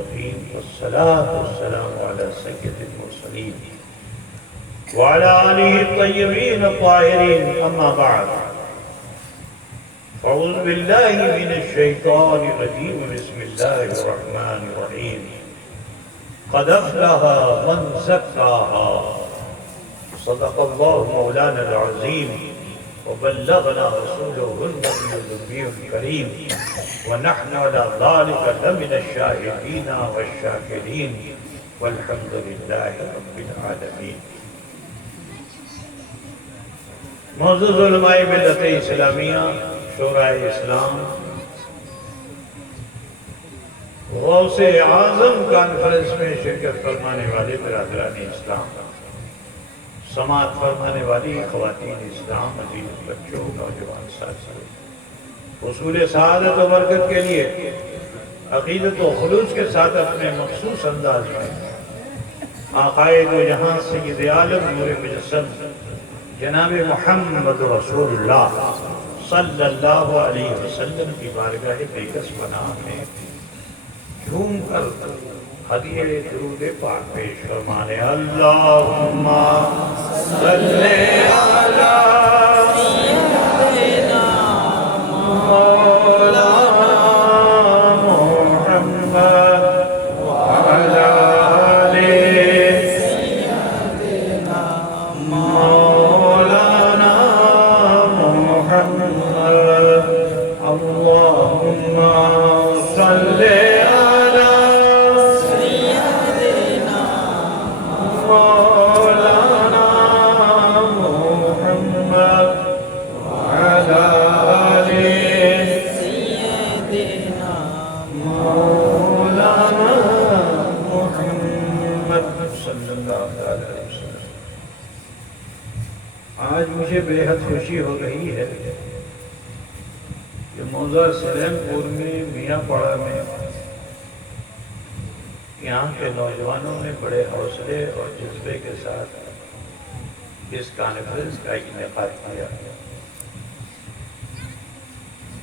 والصلاة والسلام على سيد المرسلين وعلى آله الطيبين الطاهرين أما بعد فأعوذ بالله من الشيطان الرجيم بسم الله الرحمن الرحيم قد أفلح من زكاها صدق الله مولانا العظيم وبلغنا رسوله النبي النبي الكريم ونحن على ذلك لمن الشاهدين والشاكرين والحمد لله رب العالمين. معزز علماء ملت اسلامیہ، شورائے اسلام، غوث اعظم کانفرنس میں شرکت فرمانے والے برادران اسلام، سماعت فرمانے والی خواتین اسلام، عزیز بچوں، نوجوان ساتھیوں، حصول سعادت و برکت کے لیے عقیدت و خلوص کے ساتھ اپنے مخصوص انداز میں آقائے دو جہاں سید عالم نور مجسم جناب محمد رسول اللہ صلی اللہ علیہ وسلم کی بارگاہ بیکس پناہ میں جھوم کر ہدیہ درود پاک پیش فرمانے اللہم صلی علی سیدنا مولانا محمد وعلی آل سیدنا مولانا محمد اللہم صلی آج مجھے بے حد خوشی ہو رہی ہے کہ موضع سلیم پور میں میاں پاڑا میں یہاں کے نوجوانوں نے بڑے حوصلے اور جذبے کے ساتھ اس کانفرنس کا انعقاد کیا،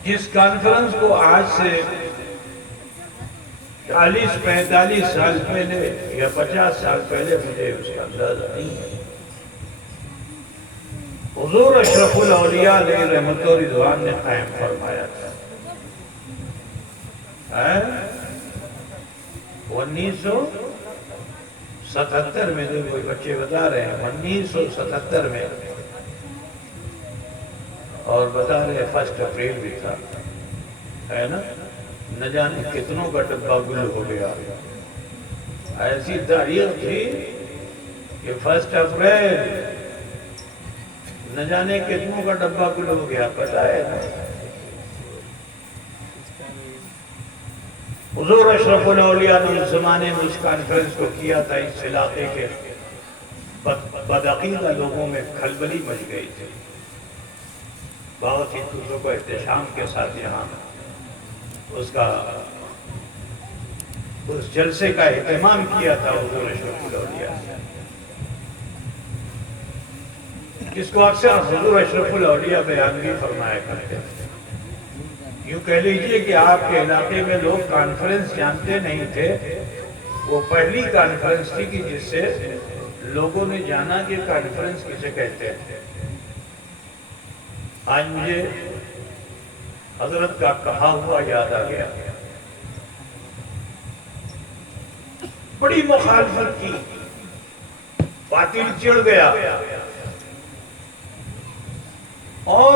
جس کانفرنس کو آج سے 40-45 سال پہلے یا 50 سال پہلے مجھے اس کا اندازہ نہیں ہے، حضور اشرف الاولیاء علیہ رحمت و رضوان نے قائم فرمایا تھا۔ 1977 میں جو کوئی بچے بتا رہے ہیں 1977 میں، اور بتا رہے ہیں 1 اپریل بھی تھا، ہے نا؟ نہ جانے کتنوں کا ڈبہ گل ہو گیا، ایسی تاریخ تھی کہ 1 اپریل نہ جانے کتنوں کا ڈبہ گل ہو گیا، پتہ ہے نا؟ حضور اشرف الاولیاء نے اس زمانے میں اس کانفرنس کو کیا تھا، اس علاقے کے بدعقیدہ لوگوں میں کھلبلی مچ گئی تھی، بہت ہی دوسروں کو احتشام کے ساتھ یہاں اس جلسے کا اہتمام کیا تھا حضور اشرف الاولیاء، جس کو اکثر حضور اشرف الاولیاء بیان بھی فرمایا کرتے ہیں۔ یوں کہہ لیجئے کہ آپ کے علاقے میں لوگ کانفرنس جانتے نہیں تھے، وہ پہلی کانفرنس تھی کہ جس سے لوگوں نے جانا کہ کانفرنس کسے کہتے ہیں۔ آج مجھے حضرت کا کہا ہوا یاد آ گیا، بڑی مخالفت کی، باطل چڑھ گیا، اور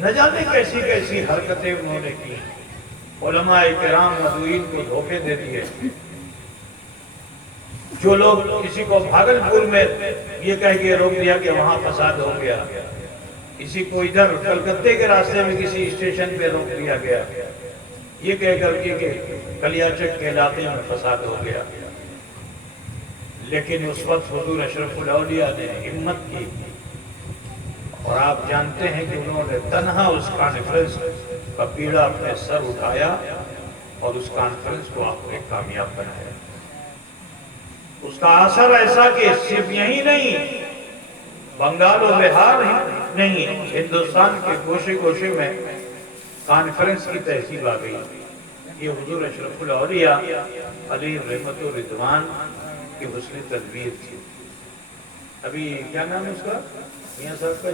نہ جانے کیسی کیسی حرکتیں انہوں نے کی، علماء کرام مدعوین کو دھوکے دے دیے۔ جو لوگ کسی کو بھاگلپور میں یہ کہہ کے روک دیا کہ وہاں فساد ہو گیا، کسی کو ادھر کلکتے کے راستے میں کسی اسٹیشن پہ روک دیا گیا یہ کہہ کر کہ کلیاچک کے علاقے میں فساد ہو گیا، لیکن اس وقت حضور اشرف الاولیاء نے ہمت کی، اور آپ جانتے ہیں کہ انہوں نے تنہا اس کانفرنس کا پیڑا اپنے سر اٹھایا اور اس کانفرنس کو آپ نے کامیاب بنایا۔ اس کا اثر ایسا کہ صرف یہی نہیں، بنگال و بہار نہیں، ہندوستان کے گوشے گوشے میں کانفرنس کی تہذیب آ گئی، یہ حضور اشرف الاولیاء علیہ رحمت و رضوان کی حسن تدبیر تھی۔ ابھی کیا نام ہے اس کا؟ میاں صاحب کا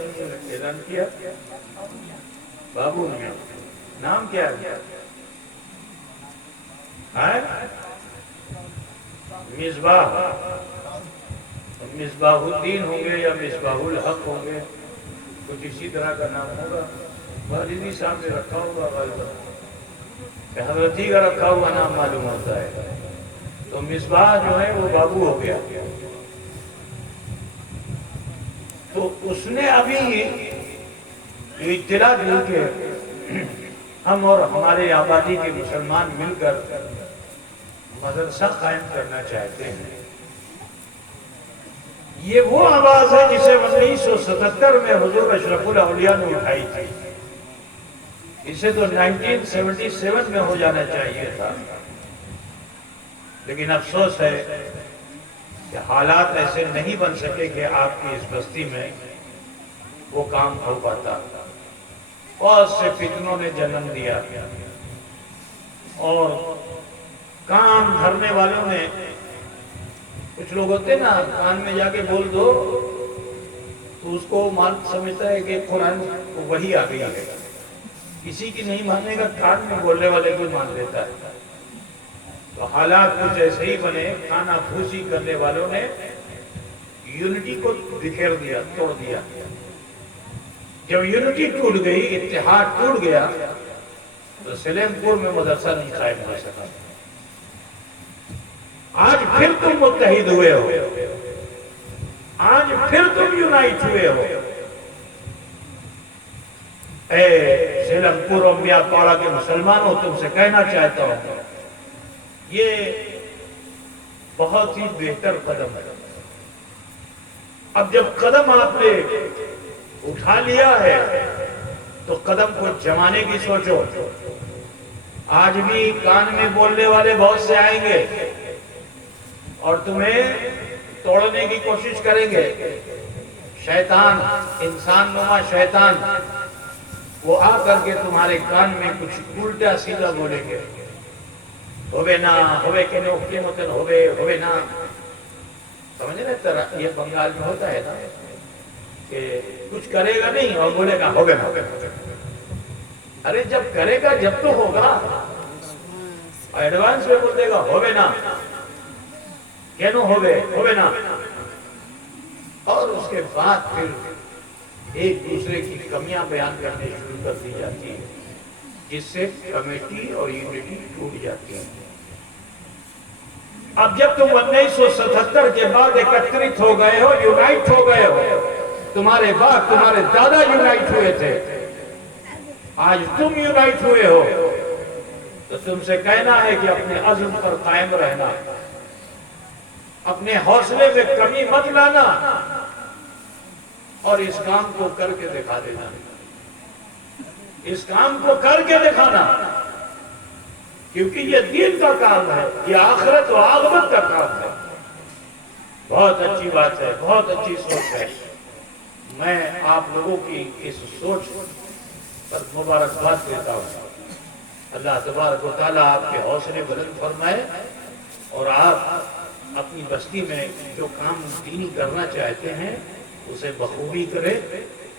اعلان کیا، بابو میاں، نام کیا ہے؟ مصباح، مصباح الدین ہوں گے یا مصباح الحق ہوں گے، کچھ اسی طرح کا نام ہوگا۔ والدی صاحب نے رکھا ہوگا، غالباً حضرتی کا رکھا ہوا نام معلوم ہوتا ہے۔ تو مصباح جو ہے وہ بابو ہو گیا۔ تو اس نے ابھی اطلاع دی کہ ہم اور ہمارے آبادی کے مسلمان مل کر مدرسہ قائم کرنا چاہتے ہیں۔ یہ وہ آواز ہے جسے 1977 میں حضور اشرف الاولیاء نے اٹھائی تھی۔ اسے تو 1977 میں ہو جانا چاہیے تھا، لیکن افسوس ہے کہ حالات ایسے نہیں بن سکے کہ آپ کی اس بستی میں وہ کام ہو پاتا۔ بہت سے فتنوں نے جنم دیا اور کام دھرنے والوں نے، کچھ لوگ ہوتے نا کان میں جا کے بول دو تو اس کو مان سمجھتا ہے کہ قرآن وہی آ گئی ہے، کسی کی نہیں ماننے کا، کان میں بولنے والے کو مان لیتا ہے۔ تو حالات کچھ ایسے ہی بنے، کھانا پھوسی کرنے والوں نے یونٹی کو بکھیر دیا، توڑ دیا۔ جب یونٹی ٹوٹ گئی، اتحاد ٹوٹ گیا، تو سلیم پور میں مدرسہ نہیں قائم ہو سکا۔ آج پھر تم متحد ہوئے ہو، آج پھر تم یونائٹ ہوئے ہو۔ اے سیلم پور اور میاں پاڑا کے مسلمانوں، تم سے کہنا چاہتا ہوں یہ بہت ہی بہتر قدم ہے۔ اب جب قدم آپ نے اٹھا لیا ہے تو قدم کو جمانے کی سوچو۔ آج بھی کان میں بولنے والے بہت سے آئیں گے اور تمہیں توڑنے کی کوشش کریں گے۔ شیطان، انسان نما شیطان، وہ آ کر کے تمہارے کان میں کچھ الٹا سیدھا بولیں گے۔ ہوئے نا، ہوئے کہ نوکتی مطلب ہوئے نا، سمجھے نا؟ یہ بنگال میں ہوتا ہے نا کہ کچھ کرے گا نہیں اور بولے گا ہوگا نا۔ ارے جب کرے گا جب تو ہوگا، ایڈوانس میں بولے گا ہوگے نا، کینوں ہوگے نا، اور اس کے بعد پھر ایک دوسرے کی کمیاں بیان کرنے شروع کر دی جاتی ہے، جس سے کمیٹی اور یونٹی ٹوٹ جاتی ہے۔ اب جب تم 1977 کے بعد اکترت ہو گئے ہو، یونائٹ ہو گئے ہو، تمہارے باپ تمہارے دادا یونائٹ ہوئے تھے، آج تم یونائٹ ہوئے ہو، تو تم سے کہنا ہے کہ اپنے عزم پر قائم رہنا، اپنے حوصلے میں کمی مت لانا اور اس کام کو کر کے دکھا دینا۔ اس کام کو کر کے دکھانا، کیونکہ یہ دین کا کام ہے، یہ آخرت و عاقبت کا کام ہے۔ بہت اچھی بات ہے، بہت اچھی سوچ ہے۔ میں آپ لوگوں کی اس سوچ پر مبارکباد دیتا ہوں۔ اللہ تبارک و تعالیٰ آپ کے حوصلے بلند فرمائے اور آپ اپنی بستی میں جو کام دینی کرنا چاہتے ہیں اسے بخوبی کرے،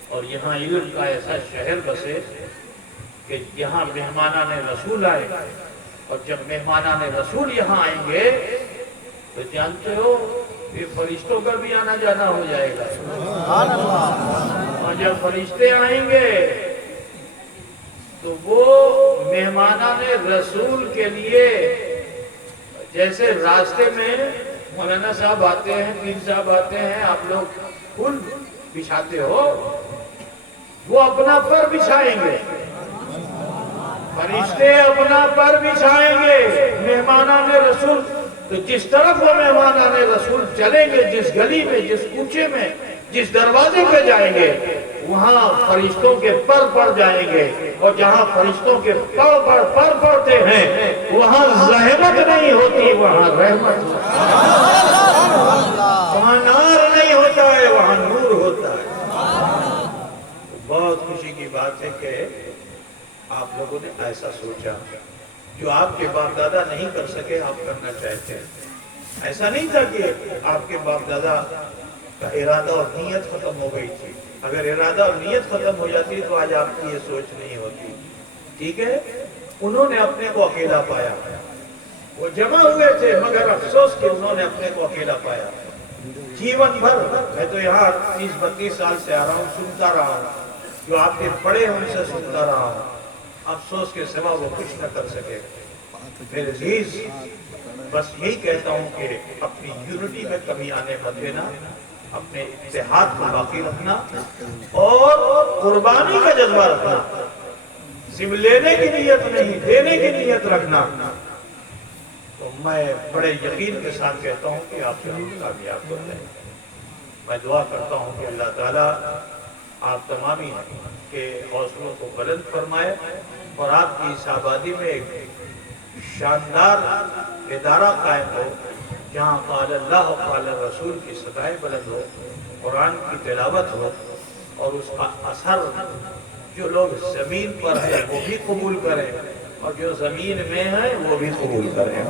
اور یہاں علم کا ایسا شہر بسے کہ یہاں مہمانان رسول آئے، اور جب مہمانان رسول یہاں آئیں گے تو جانتے ہو یہ فرشتوں کا بھی آنا جانا ہو جائے گا۔ اور جب فرشتے آئیں گے تو وہ مہمانان رسول کے لیے جیسے راستے میں مولانا صاحب آتے ہیں، پیر صاحب آتے ہیں، آپ لوگ پھول بچھاتے ہو، وہ اپنا پر بچھائیں گے، فرشتے اپنا پر بچھائیں گے۔ مہمانان رسول تو جس طرف وہ مہمانان رسول چلیں گے، جس گلی میں، جس کوچے میں، جس دروازے پہ جائیں گے، وہاں فرشتوں کے پر پڑ جائیں گے، اور جہاں فرشتوں کے پر پڑتے ہیں وہاں زحمت نہیں ہوتی، وہاں رحمت ہوتی ہے، وہاں نار نہیں ہوتا ہے، وہاں نور ہوتا ہے۔ بہت خوشی کی بات ہے کہ آپ لوگوں نے ایسا سوچا، جو آپ کے باپ دادا نہیں کر سکے آپ کرنا چاہتے ہیں. ایسا نہیں تھا کہ آپ کے باپ دادا کا ارادہ اور نیت ختم ہو گئی تھی. اگر ارادہ اور نیت ختم ہو جاتی تو آج آپ کی یہ سوچ نہیں ہوتی. ٹھیک ہے, انہوں نے اپنے کو اکیلا پایا. وہ جمع ہوئے تھے مگر افسوس کہ انہوں نے اپنے کو اکیلا پایا. جیون بھر میں تو یہاں 30-32 سال سے آ رہا ہوں, سنتا رہا ہوں, جو آپ کے بڑے ان سے سنتا رہا ہوں. افسوس کے سوا وہ کچھ نہ کر سکے. میرے عزیز, بس یہی کہتا ہوں کہ اپنی یونٹی میں کمی آنے مت دینا, اپنے اتحاد کو باقی رکھنا اور قربانی کا جذبہ رکھنا. صرف لینے کی نیت نہیں, دینے کی نیت رکھنا. تو میں بڑے یقین کے ساتھ کہتا ہوں کہ آپ سے ہم کامیاب ہو جائیں. میں دعا کرتا ہوں کہ اللہ تعالیٰ آپ تمامی کے حوصلوں کو بلند فرمائے اور آپ کی اس آبادی میں ایک شاندار ادارہ قائم ہو جہاں قال اللہ و قال رسول کی صدائیں بلند ہو, قرآن کی تلاوت ہو, اور اس کا اثر جو لوگ زمین پر ہیں وہ بھی قبول کریں اور جو زمین میں ہیں وہ بھی قبول کریں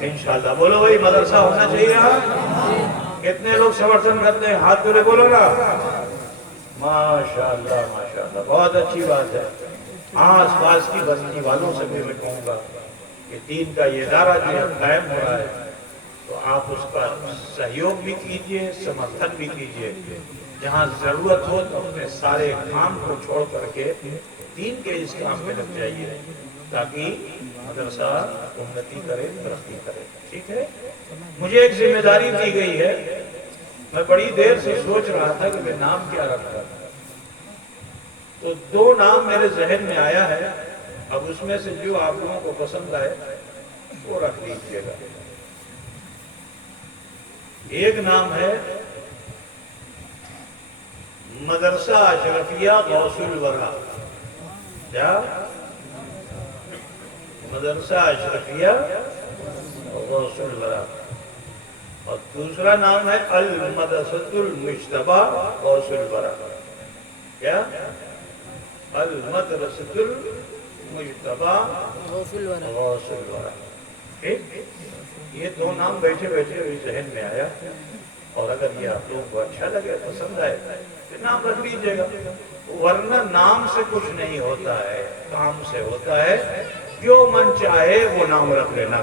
انشاءاللہ. بولو بھائی, مدرسہ ہونا چاہیے. کتنے لوگ سمرتھن کرتے ہیں؟ ہاتھ جوڑے بولو نا. ماشاءاللہ ماشاءاللہ, بہت اچھی بات ہے. آس پاس کی بستی والوں سے بھی میں کہوں گا کہ دین کا یہ ادارہ جو قائم ہو رہا ہے تو آپ اس کا سہیوگ بھی کیجئے, سمرتھن بھی کیجئے. جہاں ضرورت ہو تو اپنے سارے کام کو چھوڑ کر کے دین کے اس کام میں لگ جائیے تاکہ مدرسہ انتی کرے, ترقی کرے. ٹھیک ہے, مجھے ایک ذمہ داری دی گئی ہے. میں بڑی دیر سے سوچ رہا تھا کہ میں نام کیا رکھتا, تو 2 نام میرے ذہن میں آیا ہے. اب اس میں سے جو آپ لوگوں کو پسند آئے وہ رکھ لیجیے گا. ایک نام ہے مدرسہ اشرفیہ غوث الورا. کیا؟ مدرسہ اشرفیہ غوث الورا. اور دوسرا نام ہے المدرسۃ المجتبی غوث الورا. کیا؟ المدرسۃ المجتبی غوث الورا. ٹھیک, یہ 2 نام بیٹھے بیٹھے ذہن میں آیا, اور اگر یہ آپ لوگوں کو اچھا لگے, پسند آئے تو نام رکھ لیجیے گا. ورنہ نام سے کچھ نہیں ہوتا ہے, کام سے ہوتا ہے. جو من چاہے وہ نام رکھ لینا.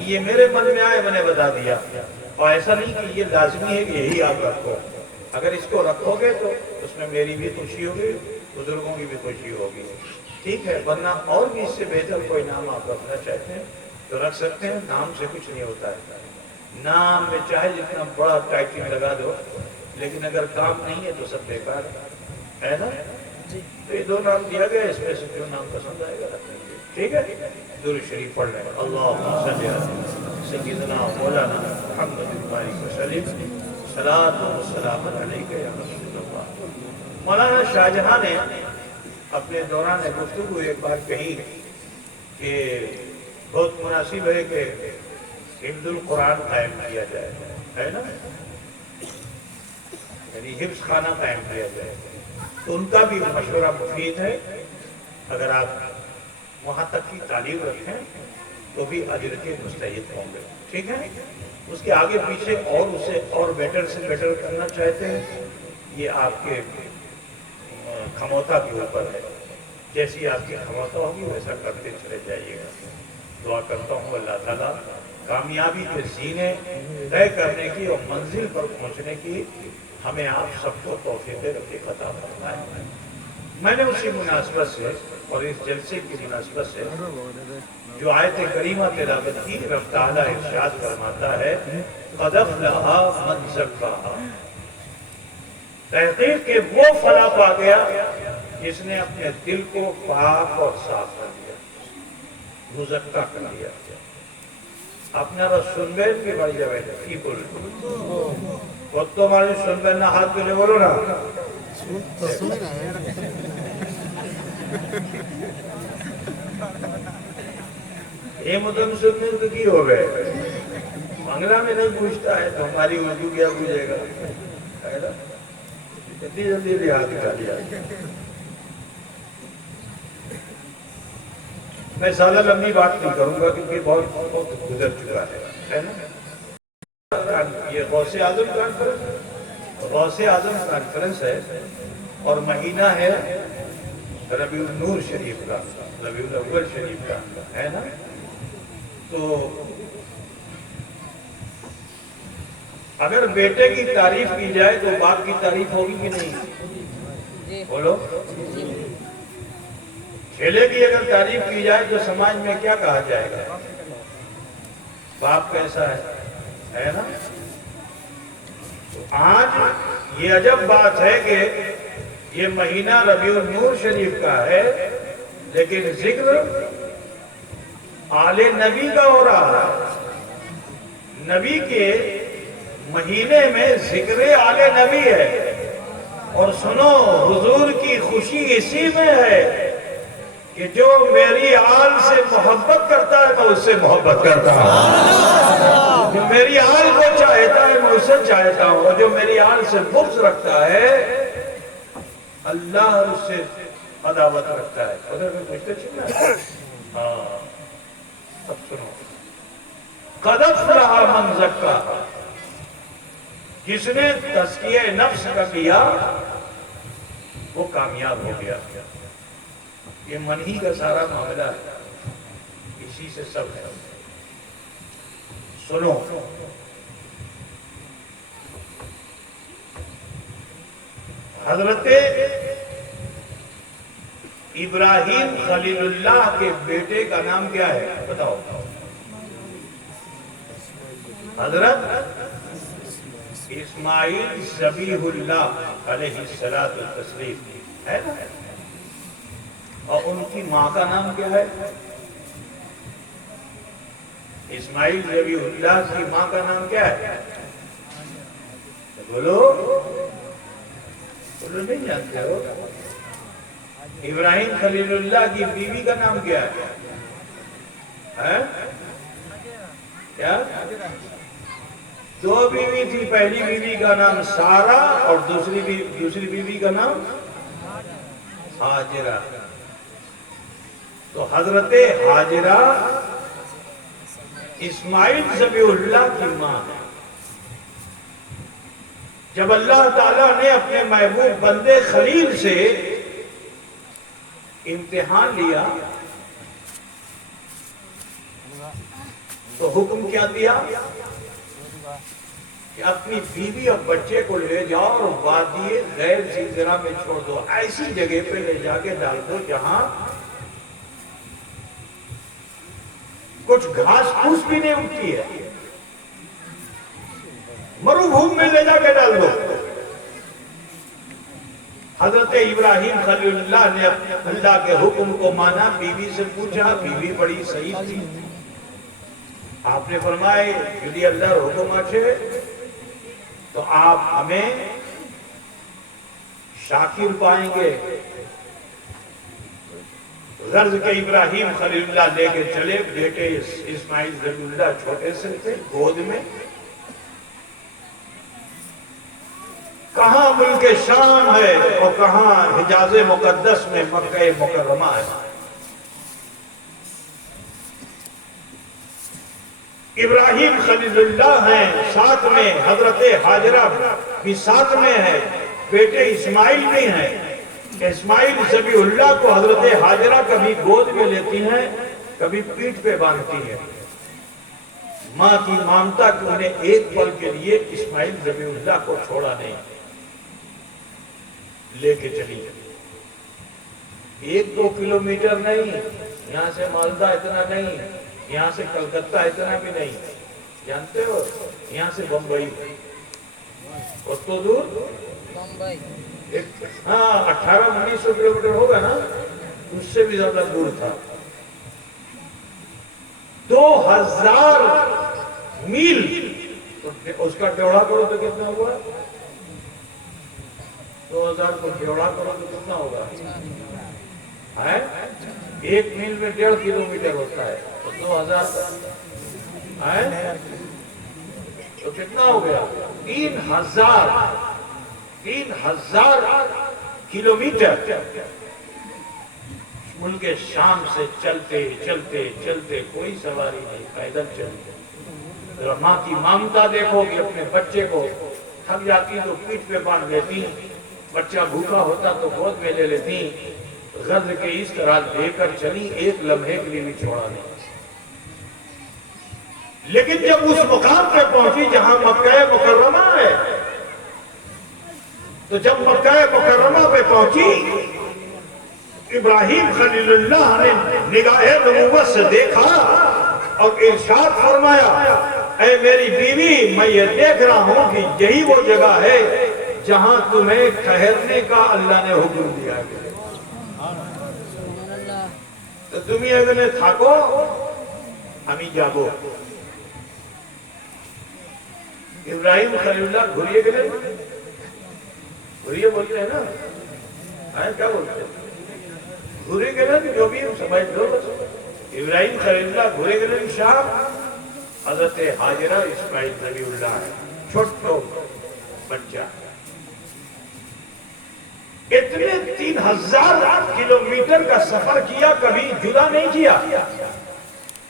یہ میرے من میں آئے, میں نے بتا دیا. اور ایسا نہیں کہ یہ لازمی ہے کہ یہی آپ رکھو. اگر اس کو رکھو گے تو اس میں میری بھی خوشی ہوگی, بزرگوں کی بھی خوشی ہوگی. ٹھیک ہے, ورنہ اور بھی اس سے بہتر کوئی نام آپ رکھنا چاہتے ہیں تو رکھ سکتے ہیں. نام سے کچھ نہیں ہوتا ہے. نام میں چاہے جتنا بڑا ٹائٹل لگا دو, لیکن اگر کام نہیں ہے تو سب بیکار ہے نا. تو یہ 2 نام دیا گیا, اس میں سے جو نام پسند آئے گا رکھ لیجیے. ٹھیک ہے, درود شریف پڑھ لیں. اللہم صلی علی سیدنا مولانا محمد وسلم. صلاۃ و سلام علیک یا رسول اللہ. مولانا شاہ جہاں نے اپنے دوران گفتگو ایک بار کہی کہ بہت مناسب ہے کہ حفظ القرآن قائم کیا جائے, ہے نا, یعنی حفظ خانہ قائم کیا جائے. تو ان کا بھی مشورہ مفید ہے. اگر آپ وہاں تک کی تعلیم رکھیں تو بھی اجر کے مستحق ہوں گے. ٹھیک ہے, اس کے آگے پیچھے اور اسے اور بیٹر سے بیٹر کرنا چاہتے ہیں, یہ آپ کے کھموتا کے اوپر ہے. جیسی آپ کی کھموتا ہوگی ویسا کرتے چلے جائیے گا. دعا کرتا ہوں اللہ تعالیٰ کامیابی کے زینے طے کرنے کی اور منزل پر پہنچنے کی ہمیں آپ سب کو توفیق رفیق عطا فرمائے. میں نے اسی مناسبت سے اور اس جلسے کی مناسبت سے جو آیت کریمہ تلاوت کی, رب تعالیٰ ارشاد فرماتا ہے قد افلح من زکاہا. تحقیق کہ وہ فلاح پا گیا جس نے اپنے دل کو پاک اور صاف کر دیا, مزکا کر دیا. اپنا رس سنبین کی بڑی جگہ ہے کی بول خود تو ہمارے سنبین نہ ہاتھ کے لئے بولو نا. یہ مدن سننے تو کی ہو گئے, بنگلہ میں نہیں پوچھتا ہے تو ہماری اردو کیا پوچھے گا. جلدی جلدی ہاتھ نکال لیا. میں زیادہ لمبی بات نہیں کروں گا کیونکہ بہت وقت گزر چکا ہے نا. یہ غوث اعظم کانفرنس ہے اور مہینہ ہے ربیع النور شریف کا، ربیع الاول شریف کا ہے نا. تو اگر بیٹے کی تعریف کی جائے تو باپ کی تعریف ہوگی کہ نہیں؟ بولو. چیلے کی اگر تعریف کی جائے تو سماج میں کیا کہا جائے گا؟ باپ کیسا ہے نا. تو آج یہ عجب بات ہے کہ یہ مہینہ ربیع النور شریف کا ہے لیکن ذکر آل نبی کا ہو رہا ہے. نبی کے مہینے میں ذکر آل نبی ہے. اور سنو، حضور کی خوشی اسی میں ہے کہ جو میری آل سے محبت کرتا ہے میں اس سے محبت کرتا ہوں، جو میری آل کو چاہتا ہے میں اسے چاہتا ہوں، اور جو میری آل سے بغض رکھتا ہے اللہ اس سے عداوت رکھتا ہے. ادھر میں پوچھتے چھنا ہاں سب سنو. قد افلح من زکاہا، جس نے تزکیہ نفس کا کیا وہ کامیاب ہو گیا. یہ منہی کا سارا معاملہ ہے، اسی سے سب ہے. سنو، حضرت ابراہیم خلیل اللہ کے بیٹے کا نام کیا ہے بتاؤ؟ حضرت اسماعیل ذبیح اللہ علیہ الصلوۃ والتسلیم ہے نا. اور ان کی ماں کا نام کیا ہے؟ اسماعیل ذبیح اللہ کی ماں کا نام کیا ہے؟ بولو بولو، نہیں جانتے ہو؟ ابراہیم خلیل اللہ کی بیوی کا نام کیا ہے؟ کیا؟ دو بیوی تھی، پہلی بیوی کا نام سارا اور دوسری بیوی کا نام ہاجرہ. تو حضرت ہاجرہ اسماعیل ذبیح اللہ کی ماں ہے. جب اللہ تعالیٰ نے اپنے محبوب بندے خلیل سے امتحان لیا تو حکم کیا دیا کہ اپنی بیوی اور بچے کو لے جاؤ اور وادی غیر زرزرہ میں چھوڑ دو. ایسی جگہ پہ لے جا کے ڈال دو جہاں کچھ گھاس پھوس بھی نہیں اگتی ہے. مرو میں لے جا کے ڈال دو. حضرت ابراہیم خلیل اللہ نے اللہ کے حکم کو مانا. بیوی سے پوچھا، بیوی بڑی صحیح تھی. آپ نے فرمایا یدی اللہ حکم اچھے تو آپ ہمیں شاکر پائیں گے. غرض کے ابراہیم خلیل اللہ لے کے چلے. بیٹے اسماعیل ذبیح اللہ چھوٹے سے تھے گود میں. کہاں ملک شام ہے اور کہاں حجاز مقدس میں مکہ مکرمہ ہے. ابراہیم خلیل اللہ ہیں، ساتھ میں حضرت ہاجرہ بھی ساتھ میں ہے، بیٹے اسماعیل بھی ہیں. اسماعیل ذبیح اللہ کو حضرت ہاجرہ کبھی گود میں لیتی ہیں کبھی پیٹھ پہ باندھتی ہیں. ماں کی مامتا کہ انہیں ایک پل کے لیے اسماعیل ذبیح اللہ کو چھوڑا نہیں، لے کے چلی. 1-2 کلومیٹر نہیں، یہاں سے مالدہ اتنا نہیں، یہاں سے کلکتہ اتنا بھی نہیں، جانتے ہو یہاں سے بمبئی اور تو دور بمبئی ہاں 1800-1900 کلومیٹر ہوگا نا، اس سے بھی زیادہ دور تھا. 2000 میل اس کا ڈیوڑا کرو تو کتنا ہوا؟ 2000 کو ڈیوڑا کرو تو کتنا ہوگا؟ 1 میل میں 1.5 کلومیٹر ہوتا ہے تو 2000 تو کتنا ہو گیا؟ 3000 کلومیٹر. ملک شام سے چلتے چلتے چلتے، کوئی سواری نہیں، پیدل چلتے۔ ذرا ماں کی ممتا دیکھو کہ اپنے بچے کو تھک جاتی تو پیٹھ پہ باندھ لیتی، بچہ بھوکا ہوتا تو گود میں لے لیتی، غدر کے اس طرح دے کر چلی، ایک لمحے کے لیے بھی چھوڑا نہیں۔ لیکن جب اس مقام پہ پہنچی جہاں مکہ مکرمہ ہے، تو جب مکہ مکرمہ پہ پہنچی، ابراہیم خلیل اللہ نے نگاہ نبوت سے دیکھا اور ارشاد فرمایا، اے میری بیوی، میں یہ دیکھ رہا ہوں کہ یہی وہ جگہ ہے جہاں تمہیں ٹھہرنے کا اللہ نے حکم دیا ہے۔ تو تمہیں اگر تھاکو ہمیں جاگو۔ ابراہیم خلیل اللہ گھریے گلے، گھریے بولتے ہیں نا، کیا بولتے ہیں؟ گھرے گلے، جو بھی ہم سمجھ لو۔ ابراہیم خلیل اللہ گھرے گلے شام، حضرت حاجرہ اسماعیل نبی اللہ ہے، چھوٹو بچہ، اتنے 3000 کلومیٹر کا سفر کیا، کبھی جدا نہیں کیا۔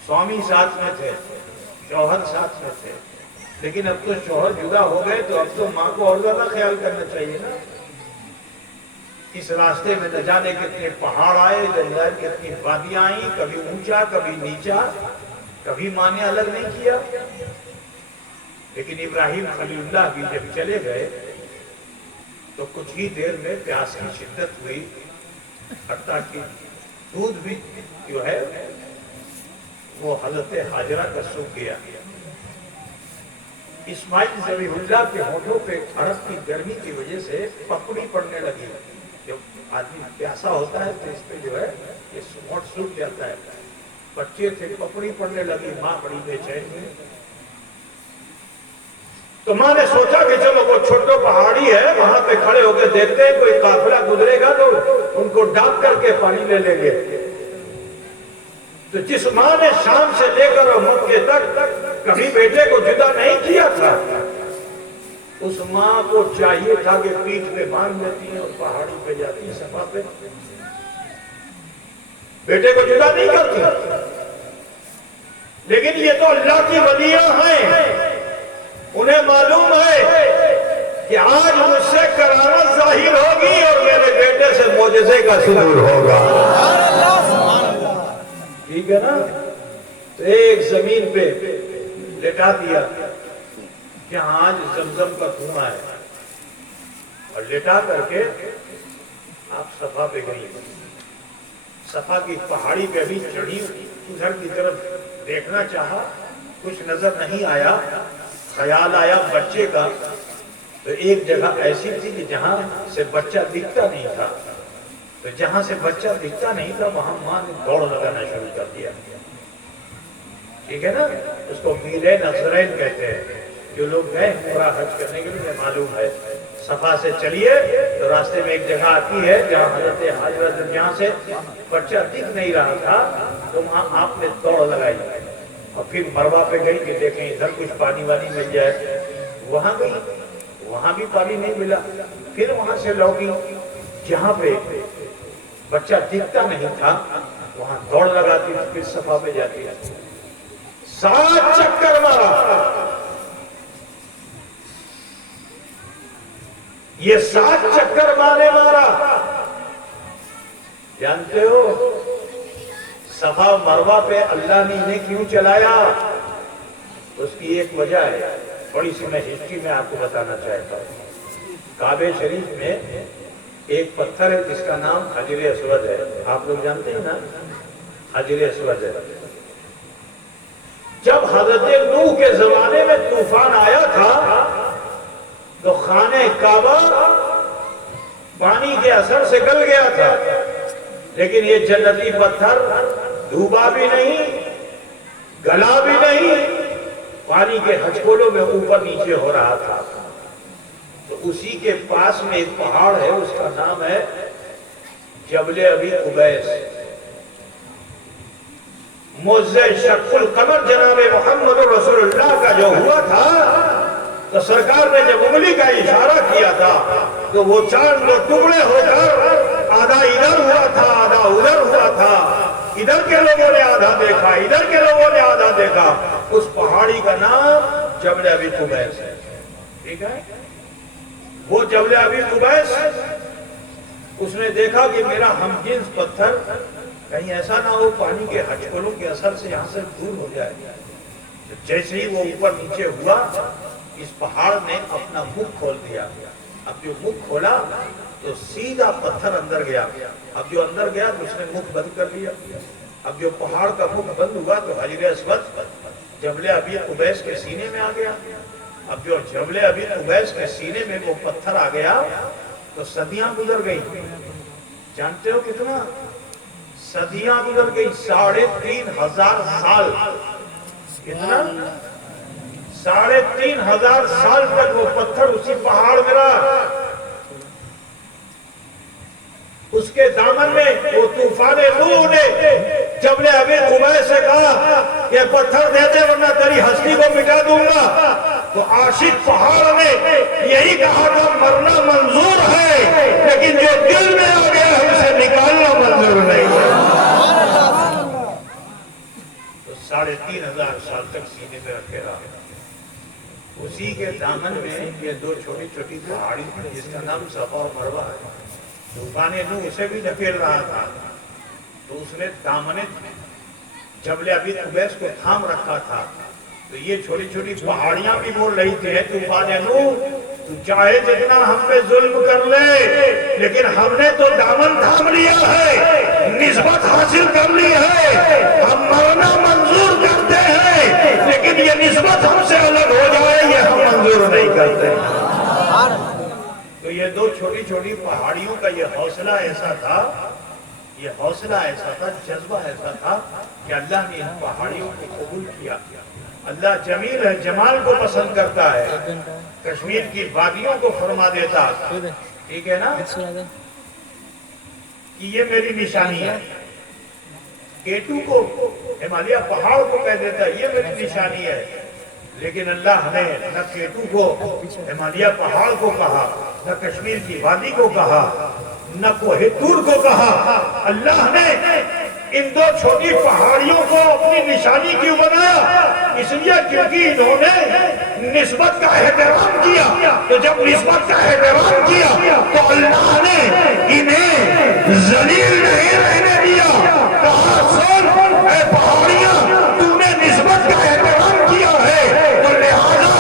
سوامی ساتھ میں تھے، شوہر ساتھ میں تھے، لیکن اب تو شوہر جدا ہو گئے تو اب تو ماں کو اور زیادہ خیال کرنا چاہیے نا۔ اس راستے میں نہ جانے کتنے پہاڑ آئے، کتنی وادیاں آئیں، کبھی اونچا کبھی نیچا، کبھی ماں نے الگ نہیں کیا۔ لیکن ابراہیم خلیل اللہ بھی جب چلے گئے تو کچھ ہی دیر میں پیاس کی شدت ہوئی، حتیٰ کہ دودھ بھی جو ہے وہ حضرت حاجرہ کا سوکھ گیا۔ اسماعیل ذبیح اللہ کے ہونٹوں پہ عرب کی گرمی کی وجہ سے پپڑی پڑنے لگی۔ جب آدمی پیاسا ہوتا ہے تو اس پہ جو ہے یہ ہونٹ سوکھ جاتا ہے۔ بچے تھے، پپڑی پڑنے لگی، ماں بڑی بے چین ہوئی۔ تو ماں نے سوچا کہ چلو وہ چھوٹو پہاڑی ہے، وہاں پہ کھڑے ہو کے دیکھتے ہیں، کوئی قافلہ گزرے گا تو ان کو ڈاک کر کے پانی لے لیں گے۔ تو جس ماں نے شام سے لے کر مکے تک کبھی بیٹے کو جدا نہیں کیا تھا، اس ماں کو چاہیے تھا کہ پیٹھ پہ باندھ لیتی اور پہاڑی پہ جاتی، صفا پہ، بیٹے کو جدا نہیں کرتی۔ لیکن یہ تو اللہ کی ولیاں ہیں، انہیں معلوم ہے کہ آج مجھ سے کرامت ظاہر ہوگی اور میرے بیٹے سے معجزے کا ظہور ہوگا۔ ٹھیک ہے نا؟ تو ایک زمین پہ لٹا دیا کہ آج زمزم کا کنواں ہے، اور لٹا کر کے آپ صفا پہ گئی۔ صفا کی پہاڑی پہ بھی چڑھی، ادھر کی طرف دیکھنا چاہا، کچھ نظر نہیں آیا۔ خیال آیا بچے کا، تو ایک جگہ ایسی تھی کہ جہاں سے بچہ دکھتا نہیں تھا، تو جہاں سے بچہ دکھتا نہیں تھا وہاں ماں نے دوڑ لگانا شروع کر دیا۔ ٹھیک ہے نا؟ اس کو میلے نظرین کہتے ہیں۔ جو لوگ گئے پورا حج کرنے کے لیے معلوم ہے، صفا سے چلیے تو راستے میں ایک جگہ آتی ہے جہاں حضرت حاجرہ، جہاں سے بچہ دکھ نہیں رہا تھا، تو وہاں آپ نے دوڑ لگائی، اور پھر مروہ پہ گئی کہ دیکھیں ادھر کچھ پانی وانی مل جائے۔ وہاں گئی، وہاں بھی پانی نہیں ملا، پھر وہاں سے لوٹی، جہاں پہ بچہ دکھتا نہیں تھا وہاں دوڑ لگاتی، پھر صفا پہ جاتی، 7 چکر مارا۔ یہ 7 چکر مارا، جانتے ہو صفا مروہ پہ اللہ نے انہیں کیوں چلایا؟ اس کی ایک وجہ ہے، بڑی سی میں ہسٹری میں آپ کو بتانا چاہتا ہوں۔ کعبہ شریف میں ایک پتھر ہے جس کا نام حجر اسود ہے، آپ لوگ جانتے ہیں نا، حجر اسود ہے۔ جب حضرت نوح کے زمانے میں طوفان آیا تھا تو خانہ کعبہ پانی کے اثر سے گل گیا تھا، لیکن یہ جنتی پتھر ڈوبا بھی نہیں، گلا بھی نہیں، پانی کے ہچکولوں میں اوپر نیچے ہو رہا تھا۔ تو اسی کے پاس میں ایک پہاڑ ہے، اس کا نام ہے جبل ابی قبیس۔ معجزہ شق القمر جناب محمد رسول اللہ کا جو ہوا تھا، تو سرکار نے جب انگلی کا اشارہ کیا تھا تو وہ چاند دو ٹکڑے ہو کر آدھا ادھر ہوا تھا آدھا ادھر ہوا تھا، ادھر کے لوگوں نے آدھا دیکھا ادھر کے لوگوں نے آدھا دیکھا۔ اس پہاڑی کا نام جبل ابی قبیس ہے، ٹھیک ہے؟ وہ جبل ابی قبیس، اس نے دیکھا کہ میرا ہم جنس پتھر کہیں ایسا نہ ہو پانی کے ہچکلوں کے اثر سے یہاں سے دور ہو جائے۔ جیسے ہی وہ اوپر نیچے ہوا، اس پہاڑ نے اپنا منہ کھول دیا۔ اب جو منہ کھولا تو سیدھا پتھر اندر گیا۔ اب جو اندر گیا تو اس نے منہ بند کر لیا۔ اب جو پہاڑ کا منہ بند ہوا تو حجر اسود جبل ابی قبیس کے سینے میں آ گیا۔ اب جو جبل ابی قبیس کے سینے میں وہ پتھر آ گیا تو صدیاں گزر گئی۔ جانتے ہو کتنا؟ صدیاں گزر گئی، 3500 سال۔ کتنا؟ 3500 سال تک وہ پتھر اسی پہاڑ میں رہا۔ اس کے دامن میں وہ طوفان نوح نے جبل ابی قبیس سے کہا کہ پتھر دے دے ورنہ تیری ہستی کو مٹا دوں گا۔ تو عاشق پہاڑ نے یہی کہا تھا مرنا منظور ہے، لیکن جو دل میں آ گیا ہے اسے نکالنا منظور نہیں ہے۔ تو 3500 سال تک سینے میں رکھے رہا۔ اسی کے دامن میں یہ دو چھوٹی چھوٹی پہاڑی جس کا نام صفا اور مروہ ہے۔ طوفان نوح اسے بھی دھکیل رہا تھا تو اس نے دامن جبل ابی قبیس کو تھام رکھا تھا۔ تو یہ چھوٹی چھوٹی پہاڑیاں بھی بول رہی تھی ہے طوفان نوح تو چاہے جتنا ہم پہ ظلم کر لے، لیکن ہم نے تو دامن تھام لیا ہے، نسبت حاصل کر لی ہے، ہم مرنا منظور کرتے ہیں، لیکن یہ نسبت ہم سے الگ ہو جائے یہ ہم منظور نہیں کرتے۔ تو یہ دو چھوٹی چھوٹی پہاڑیوں کا یہ حوصلہ ایسا تھا، یہ حوصلہ ایسا تھا، جذبہ ایسا تھا کہ اللہ نے ان پہاڑیوں کو قبول کیا۔ اللہ جمیل ہے، جمال کو پسند کرتا ہے۔ کشمیر کی وادیوں کو فرما دیتا، ٹھیک ہے نا، کہ یہ میری نشانی ہے۔ کیٹو کو، ہمالیہ پہاڑ کو کہہ دیتا یہ میری نشانی ہے، لیکن اللہ نے نہ کیٹو کو ہمالیہ پہاڑ کو کہا، نہ کشمیر کی وادی کو کہا، نہ کوہ طور کو کہا۔ اللہ نے ان دو چھوٹی پہاڑیوں کو اپنی نشانی کیوں بنایا؟ اس لیے کیونکہ انہوں نے نسبت کا احترام کیا۔ تو جب نسبت کا احترام کیا تو اللہ نے انہیں ذلیل نہیں رہنے دیا، کہا سن اے پہاڑیاں تو نے نسبت کا احترام کیا ہے تو لہذا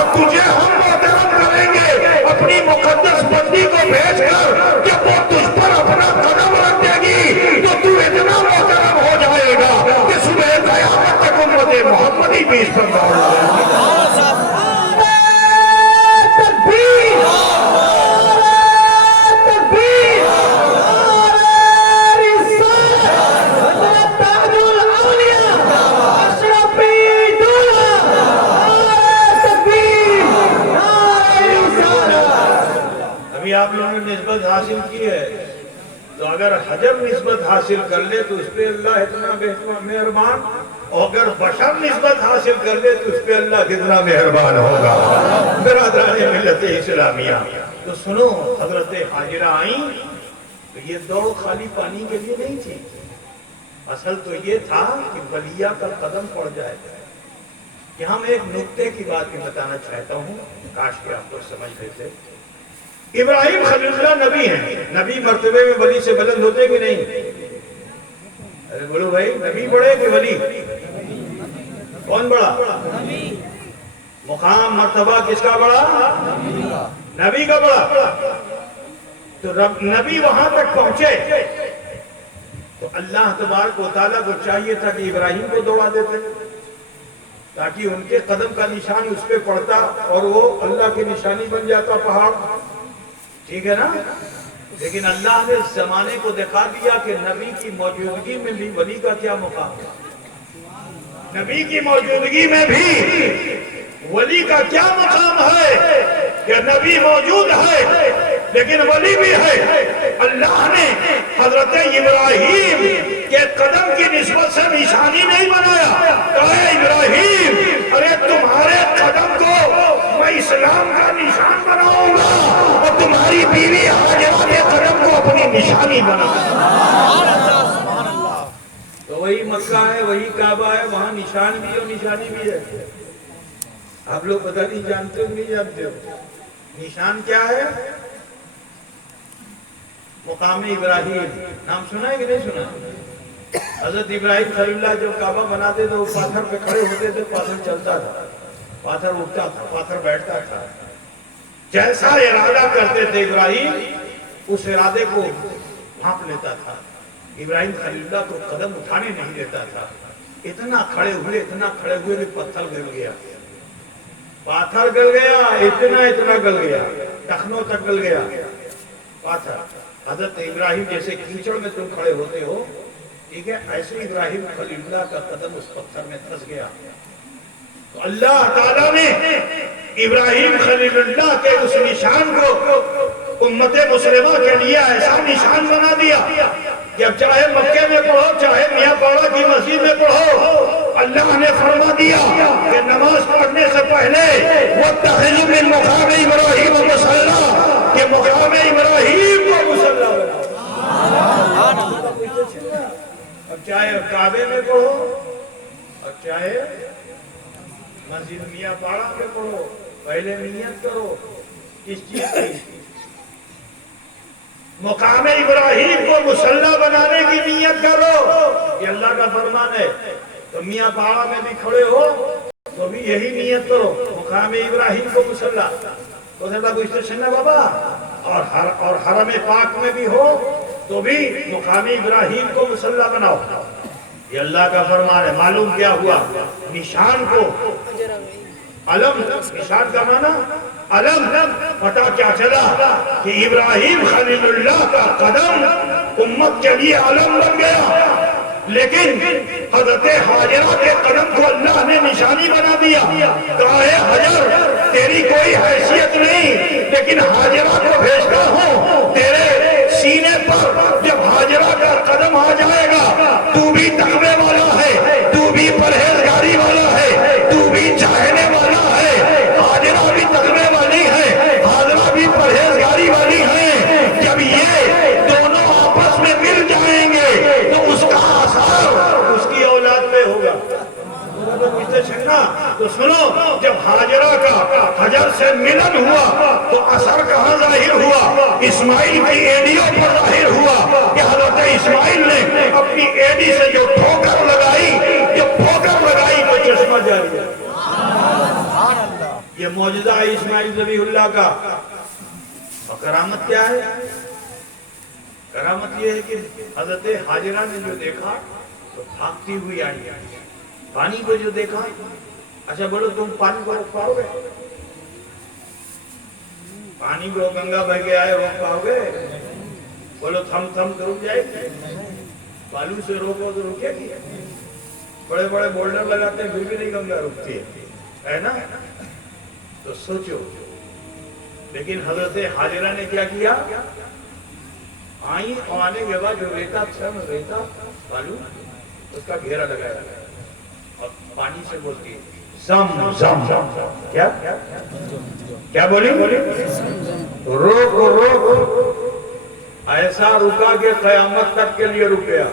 اب تجھے ہم محترم کریں گے۔ اپنی مقدس بندی کو بھیج کر جب وہ تجھ پر اپنا قدم رکھ دے گی تو تو اتنا محترم ہو جائے گا کہ صبح قیامت تک امت محمدی بھی اس پر دوڑ جائے گی۔ آپ لوگوں نے نسبت حاصل کی ہے تو اگر حجر نسبت حاصل کر لے تو اس پہ اللہ اتنا مہربان، اور اگر بشر نسبت حاصل کر لے تو اس پہ اللہ کتنا مہربان ہوگا۔ برادران ملت اسلامیہ تو سنو، حضرت حاجرہ آئیں تو یہ دوڑ خالی پانی کے لیے نہیں تھی، اصل تو یہ تھا کہ ولیہ کا قدم پڑ جائے۔ یہاں میں ایک نکتے کی بات بھی بتانا چاہتا ہوں، کاش کہ آپ کو سمجھ لیتے۔ ابراہیم خلیل اللہ نبی ہیں، نبی مرتبے میں ولی سے بلند ہوتے کہ نہیں؟ ارے بولو بھائی، نبی بڑے کہ ولی؟ کون بڑا؟ مقام مرتبہ کس کا بڑا؟ نبی کا بڑا۔ تو نبی وہاں تک پہنچے تو اللہ تبارک و تعالیٰ کو چاہیے تھا کہ ابراہیم کو دوڑا دیتے تاکہ ان کے قدم کا نشان اس پہ پڑتا اور وہ اللہ کی نشانی بن جاتا پہاڑ، ٹھیک ہے نا؟ لیکن اللہ نے اس زمانے کو دکھا دیا کہ نبی کی موجودگی میں بھی ولی کا کیا مقام ہے، نبی کی موجودگی میں بھی ولی کا کیا مقام ہے کہ نبی موجود ہے لیکن ولی بھی ہے۔ اللہ نے حضرت ابراہیم کے قدم کی نسبت سے نشانی نہیں بنایا، کہا ابراہیم ارے تمہارے قدم کو میں اسلام کا نشان بناؤں گا اور تمہاری بیوی حاجرہ کے قدم کو اپنی نشانی روحانی بنا دیا۔ تو وہی مکہ ہے، وہی کعبہ ہے، وہاں نشان بھی اور نشانی بھی ہے۔ آپ لوگ پتہ نہیں جانتے ہو نہیں جانتے ہو؟ نشان کیا ہے؟ مقام ابراہیم، نام سنا ہے کہ نہیں سنا؟ حضرت ابراہیم خلیل اللہ جب کعبہ بناتے تو وہ پاتھر پہ کھڑے ہوتے تھے، پاتھر چلتا تھا، پاتھر اٹھتا تھا، پاتھر بیٹھتا تھا۔ جیسا ارادہ کرتے تھے ابراہیم، اس ارادے کو بھانپ لیتا تھا۔ ابراہیم خلیل اللہ کو قدم اٹھانے نہیں دیتا تھا۔ اتنا کھڑے ہوئے کہ پتھر گل گیا، پاتھر گل گیا، اتنا گل گیا، ٹخنوں تک گل گیا پاتھر۔ حضرت ابراہیم جیسے کیچڑ میں تم کھڑے ہوتے ہو، ٹھیک ہے، ایسے ابراہیم خلیل اللہ کا قدم اس پتھر میں پھنس گیا۔ تو اللہ تعالیٰ نے ابراہیم خلیل اللہ کے اس نشان کو امت مسلمہ کے لیے ایسا نشان بنا دیا کہ اب چاہے مکے میں پڑھو، چاہے میاں پاڑا کی مسجد میں پڑھو، اللہ نے فرما دیا کہ نماز پڑھنے سے پہلے وَاتَّخِذُوا مِن مُقَامِ إِبْرَاهِيمَ مُصَلًّى، کہ مقام ابراہیم کو مصلی بنا۔ اب چاہے کعبے میں پڑھو اور چاہے مسجد میاں پاڑا میں پڑھو، پہلے نیت کرو کس چیز کی؟ مقام ابراہیم کو مصلی بنانے کی نیت کرو، یہ اللہ کا فرمان ہے۔ تو میاں پاڑا میں بھی کھڑے ہو تو بھی یہی نیت کرو، مقام ابراہیم کو مصلی۔ تو سیدہ گوشت سننا بابا، اور حرم پاک میں بھی ہو تو بھی مقام ابراہیم کو مصلی بناؤ، یہ اللہ کا فرمان ہے۔ معلوم کیا ہوا؟ نشان کو علم، نشان کا معنی علم، پتہ کیا چلا کہ ابراہیم خلیل اللہ کا قدم امت کے لیے علم بن گیا، لیکن حضرت حاجرہ کے قدم کو اللہ نے نشانی بنا دیا۔ کہا ہے حجر تیری کوئی حیثیت نہیں، لیکن حاجرہ کو بھیجتا ہوں تیرے سینے پر جب حاجرہ کا قدم آ جائے گا، تو بھی تقوی والا ہے، تو بھی پرہیزگاری والا ہے، تو بھی چاہنے والا ہے، حاجرہ بھی تقوی والی ہے، حاجرہ بھی پرہیزگاری والی ہے۔ جب یہ دونوں آپس میں مل جائیں گے تو اس کا اثر اس کی اولاد پہ ہوگا۔ تو سنو، جب حاجرہ کا حجر سے ملن ہوا تو اثر کہاں ظاہر ہوا؟ اسماعیل کی ایڈیوں پر ظاہر ہوا کہ حضرت اسماعیل نے اپنی ایڈی سے جو ٹھوکر لگائی تو چشمہ جاری ہے۔ یہ معجزہ ہے اسماعیل ذبیح اللہ کا۔ اور کرامت کیا ہے؟ کرامت یہ ہے کہ حضرت حاجرہ نے جو دیکھا تو بھاگتی ہوئی آئی، پانی کو جو دیکھا، اچھا بولو تم پانی کو روک پاؤ گے؟ پانی کو گنگا بہ کے آئے روک پاؤ گے؟ بولو تھم تو رک جائے گی؟ بالو سے روکو تو رکے گی؟ بڑے بڑے بولڈر لگاتے ہیں پھر بھی نہیں گنگا رکتی ہے نا؟ تو سوچو، لیکن حضرت حاجرہ نے کیا کیا؟ آئی اور آنے کے بعد جو ریتا بالو اس کا گھیرا لگایا اور پانی سے بولتی ہے زم زم، کیا بولی؟ روک، ایسا رکا کہ قیامت تک کے لیے رک گیا،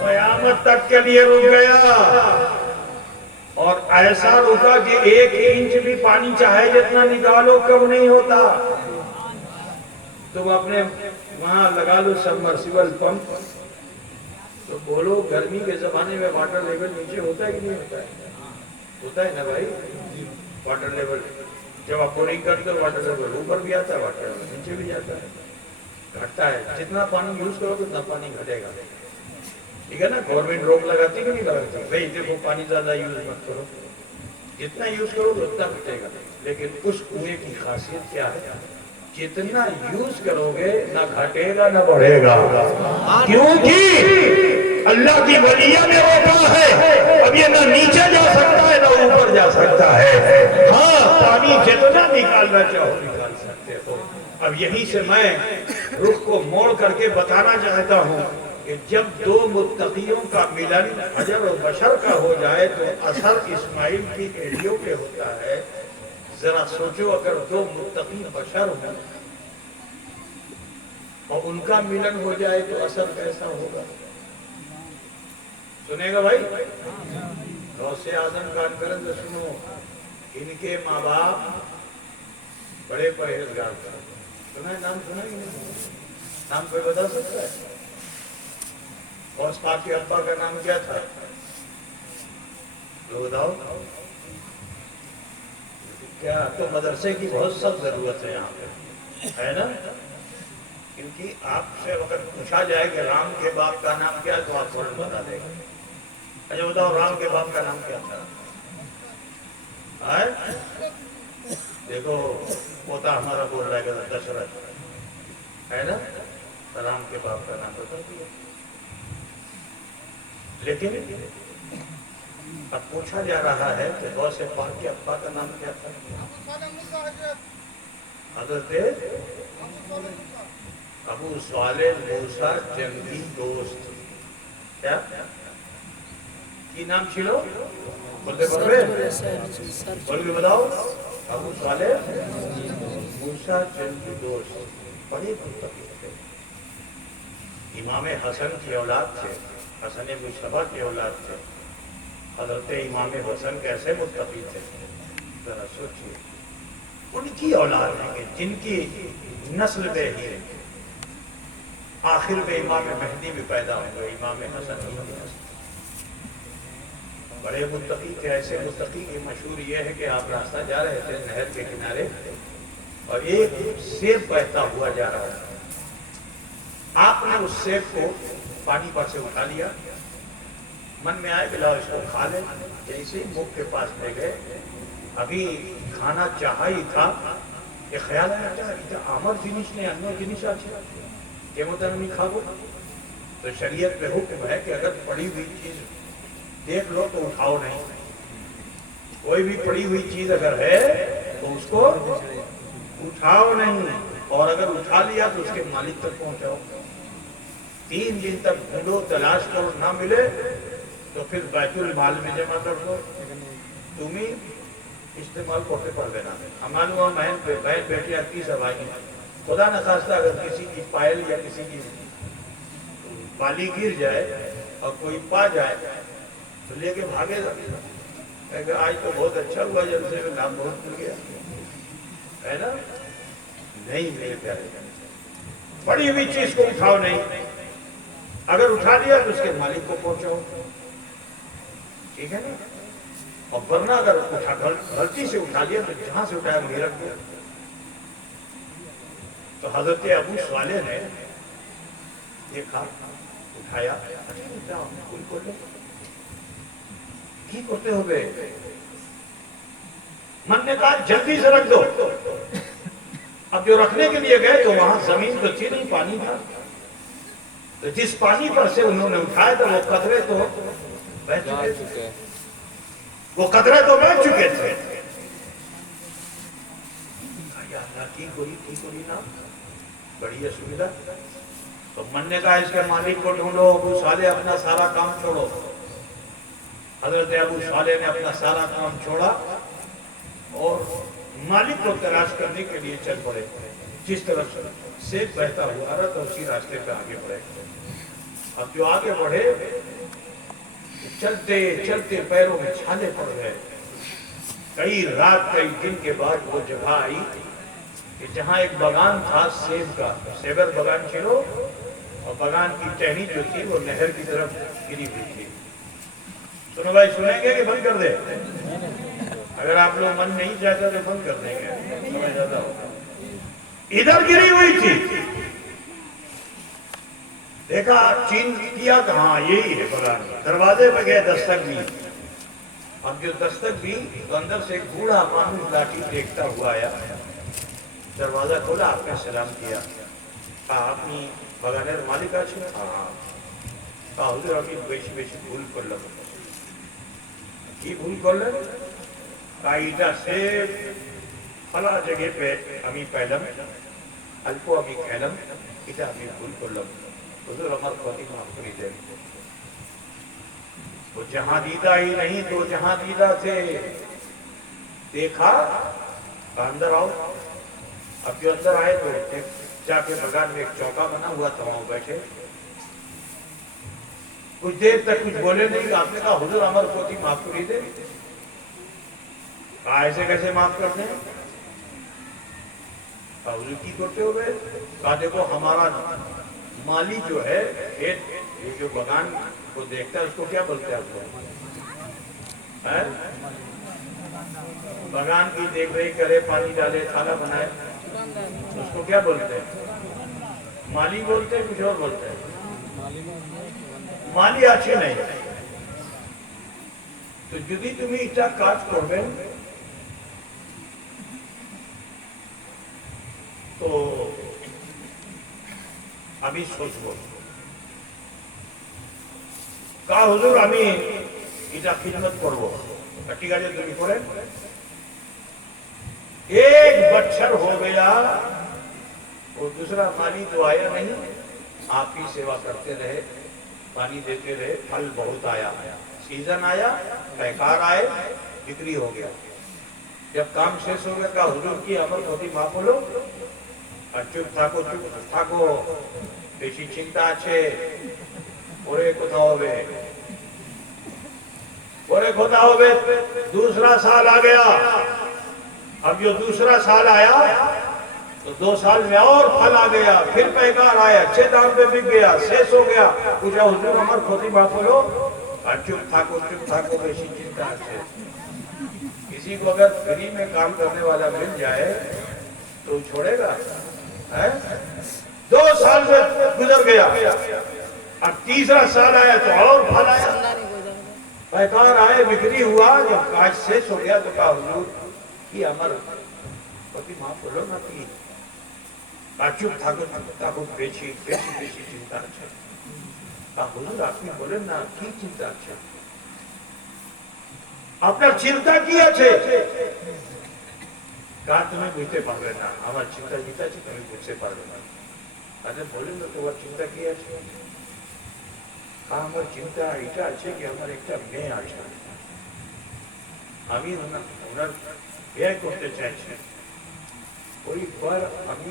قیامت تک کے لیے رک گیا، اور ایسا رکا کہ 1 انچ بھی پانی چاہے جتنا نکالو کم نہیں ہوتا۔ تم اپنے وہاں لگا لو سبمرسیبل پمپ، تو بولو گرمی کے زمانے میں واٹر لیول نیچے ہوتا ہے کہ نہیں ہوتا ہے؟ ہوتا ہے نا بھائی، واٹر لیول جب آپ بورنگ کرتے ہو واٹر لیول اوپر بھی آتا ہے، واٹر لیول نیچے بھی جاتا ہے، گھٹتا ہے۔ جتنا پانی یوز کرو تو اتنا پانی گھٹے گا، ٹھیک ہے نا؟ گورنمنٹ روک لگاتی کہ نہیں لگاتی؟ بھائی دیکھو پانی زیادہ یوز مت کرو، جتنا یوز کرو تو اتنا گھٹے گا۔ لیکن اس کنویں کی خاصیت کیا ہے؟ جتنا یوز کرو گے نہ گھٹے گا نہ بڑھے گا، کیونکہ اللہ کی ولیہ نے روکا ہے، اب یہ نہ نیچے جا سکتا ہے نہ اوپر جا سکتا ہے۔ ہاں پانی جتنا نکالنا چاہو نکال سکتے ہو۔ اب یہیں سے میں رخ کو موڑ کر کے بتانا چاہتا ہوں کہ جب 2 متقیوں کا ملن حجر و بشر کا ہو جائے تو اثر اسماعیل کی ایڈیوں پہ ہوتا ہے۔ ذرا سوچو اگر 2 متقی بشر ہوں اور ان کا ملن ہو جائے تو اثر کیسا ہوگا؟ سنے گا بھائی؟ غوث اعظم کانفرنس سنو، ان کے ماں باپ بڑے پرہیزگار تھے. سنا ہے نام؟ سنا ہی نہیں؟ نام کوئی بتا سکتا ہے؟ غوث پاک کے ابا کا نام کیا تھا؟ تو بتاؤ. کیا تو مدرسے کی بہت سخت ضرورت ہے یہاں پہ، ہے نا؟ کیونکہ آپ سے اگر پوچھا جائے کہ رام کے باپ کا نام کیا تو آپ فوراً بتا دیں گے. اچھا بتاؤ، رام کے باپ کا نام کیا تھا؟ دیکھو پوتا ہمارا بول رہا ہے کہ دشرتھ، ہے نا؟ رام کے باپ کا نام بتا دیا. لیکن اب پوچھا جا رہا ہے کہ غوث پاک کے ابا کا نام کیا تھا؟ حضرت ابو صالح موسیٰ جنگی دوست. کیا کی نام چھلو؟ بولتے بولے بول کے بتاؤ. ابو صالح موسیٰ جنگی دوست، بڑے متقی تھے. امام حسن کی اولاد تھے، حسن مشتبہ کی اولاد تھے. حضرت امام حسن کیسے متقی تھے ذرا سوچیے. ان کی اولاد ہیں جن کی نسل میں ہی آخر میں امام مہدی بھی پیدا ہوئے. امام حسن کی نسل بڑے متقی تھے. ایسے متقی کی مشہور یہ ہے کہ آپ راستہ جا رہے تھے نہر کے کنارے اور ایک سیب بہتا ہوا جا رہا تھا. آپ نے اس سیب کو پانی پر سے اٹھا لیا، من میں آئے کہ لاؤ اس کو کھا لیں. جیسے ہی منہ کے پاس لے گئے، ابھی کھانا چاہا ہی تھا کہ خیال آیا آمر جنس نے انو جنس آچھا کہ مطلب نہیں کھاو. تو شریعت میں حکم ہے کہ اگر پڑی ہوئی چیز دیکھ لو تو اٹھاؤ نہیں. کوئی بھی پڑی ہوئی چیز اگر ہے تو اس کو اٹھاؤ نہیں، اور اگر اٹھا لیا تو اس کے مالک تک پہنچاؤ. 3 دن تک ڈھونڈو، تلاش کرو، نہ ملے تو پھر بیت المال میں جمع کر دو. تمہیں استعمال کرتے پڑ دینا. ہمارے وہاں بہن بیٹی آتی سب آئی، خدا نخواستہ اگر کسی کی پائل یا کسی کی بالی گر جائے اور کوئی پا جائے تو لے کے بھاگے گا کہ آج تو بہت اچھا ہوا جلسے میں نام بہت مل گیا، ہے نا؟ نہیں میرے پیارے، پڑی ہوئی چیز کو اٹھاؤ نہیں. اگر اٹھا لیا تو اس کے مالک کو پہنچاؤ. ٹھیک ہے نا؟ اور ورنہ اگر غلطی سے اٹھا لیا تو جہاں سے اٹھایا وہیں رکھ دیا. تو حضرت ابو صالح نے دیکھا، اٹھایا، کی کرتے ہوئے من نے کہا جلدی سے رکھ دو. اب جو رکھنے کے لیے گئے تو وہاں زمین تو تھی نہیں، پانی تھا. تو جس پانی پر سے انہوں نے اٹھایا تھا وہ قطرے تو بہہ چکے تھے. وہ قطرے تو بہہ چکے تھے. یا اللہ کی کوئی نا بڑی اسویدھا. تو من نے کہا اس کے مالک کو ڈھونڈو. ابو صالح اپنا سارا کام چھوڑو. حضرت ابو صالح نے اپنا سارا کام چھوڑا اور مالک کو تلاش کرنے کے لیے چل پڑے. جس طرف سیب بہتا ہوا رہا تو اسی راستے پہ آگے بڑھے. اب جو آگے بڑھے چلتے چلتے پیروں میں چھالے پڑ گئے. کئی رات کئی دن کے بعد وہ جگہ آئی کہ جہاں ایک بغان تھا سیب کا، سیبر بغان چھلو، اور بغان کی ٹہنی جو تھی وہ نہر کی طرف گری ہوئی تھی. سنو بھائی، سنیں گے کہ بند کر دیں؟ اگر آپ لوگ من نہیں چاہتا تو بند کر دیں گے، سمجھ زیادہ ہوگا. ادھر گری ہوئی تھی. دیکھا، چین کیا کہ ہاں یہی ہے بغان. دروازے پہ گئے، دستک دی. اب جو دستک دی تو اندر سے ایک بوڑھا مانوس لاٹھی دیکھتا ہوا آیا. دروازہ کھولا، آپ نے سلام کیا. کہا اپنی بغانر مالک آچھے؟ ہاں. کہا حضور ابھی بیشی بیشی بھول کر لگو. کی بھول کر لگو؟ کہا ایدہ سے پلا جگہ پہ امی پہلم الپو امی کھیلم ایدہ امی بھول کر لگو. حضور عمر خواتی معاف کری دے. وہ جہاں دیدہ ہی نہیں تو جہاں دیدہ تھے. دیکھا، اندر آؤ. اب جو اندر آئے تو جا کے بغان میں ایک چوکا بنا ہوا تھا، وہاں بیٹھے کچھ دیر تک کچھ بولے نہیں. آپ نے کہا حضور ہمار پوتی معاف کری دے. کہا ایسے کیسے معاف کرتے ہیں؟ کہا حضور کی کرتے ہو گئے؟ کہا دیکھو ہمارا مالی جو ہے یہ جو بغان کو دیکھتا ہے اس کو کیا بولتے ہیں آپ کو؟ بغان کی دیکھ ریکھ کرے، پانی ڈالے، کھانا بنائے، اس کو کیا بولتے ہیں؟ مالی بولتے ہیں کچھ اور بولتے ہیں؟ مالی اچھے نہیں. تو جدی تمہیں اٹا کاج کربے تو ابھی سوچبو. کہا حضور আমি এটা خدمت করব. ঠিক আছে তুমি করেন. ایک بچر ہو گیا اور دوسرا مالی تو آیا نہیں. آپ کی سیوا کرتے رہے، پانی دیتے رہے، پھل بہت آیا. سیزن آیا، پیکار آئے، بکری ہو گیا. جب کام شیش ہو گیا کہا حضور کی امر پوتی معاف হলো. আর চুপ থাকো চুপ থাকো, বেশি চিন্তা আছে, ওরে কোথাও হবে, ওরে কোথাও হবে. دوسرا سال آ گیا. اب جو دوسرا سال آیا تو 2 سال میں اور پھل آ گیا، پھر پیکار آیا، اچھے دام پہ بک گیا، شیش ہو گیا. پوچھا حضور ہمار کھوتی معاف ہلو. چپ تھاکو بیشی چنتا ہے. کسی کو اگر فری میں کام کرنے والا مل جائے تو چھوڑے گا؟ 2 سال میں گزر گیا، اب تیسرا سال آیا تو اور پھل آیا، پیکار آئے، بکری ہوا. جب کاج شیش ہو گیا تو کہا حضور کی امر پتی معاف بولو نہ کی. چپ تھاکو بیشی چنتا ہے. کہا حضور آپ نے بولے نا کی چنتا ہے؟ আপনার চিন্তা কি আছে? কার তুমি বুঝতে পারবে না, আমার চিন্তা যেটা আছে তুমি বুঝতে পারবে না. আচ্ছা বলেন না তোমার চিন্তা কি আছে? আমার চিন্তা এটা আছে কি আমার একটা মেয়ে আছে, আমি ওনার বিয়ে করতে চাইছি. ওই বার আমি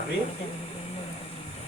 আমি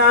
না.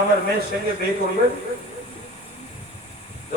আমার মেয়ের সঙ্গে বিয়ে করবে? তো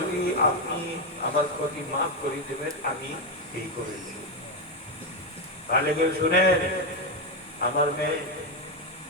যদি আপনি আমার প্রতি মাফ করে দেবেন আমি বিয়ে করে দেব. তাহলে কেউ শুনেন, আমার মেয়ে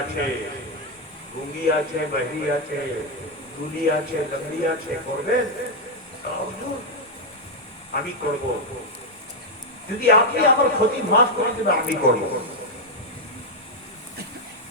আছে, গুঙ্গি আছে, বহিরি আছে, দুলি আছে, লংড়ি আছে, করবেন? হুজুর আমি করব, যদি আপনি আমার ক্ষতি মাফ করে দেবেন আমি করব.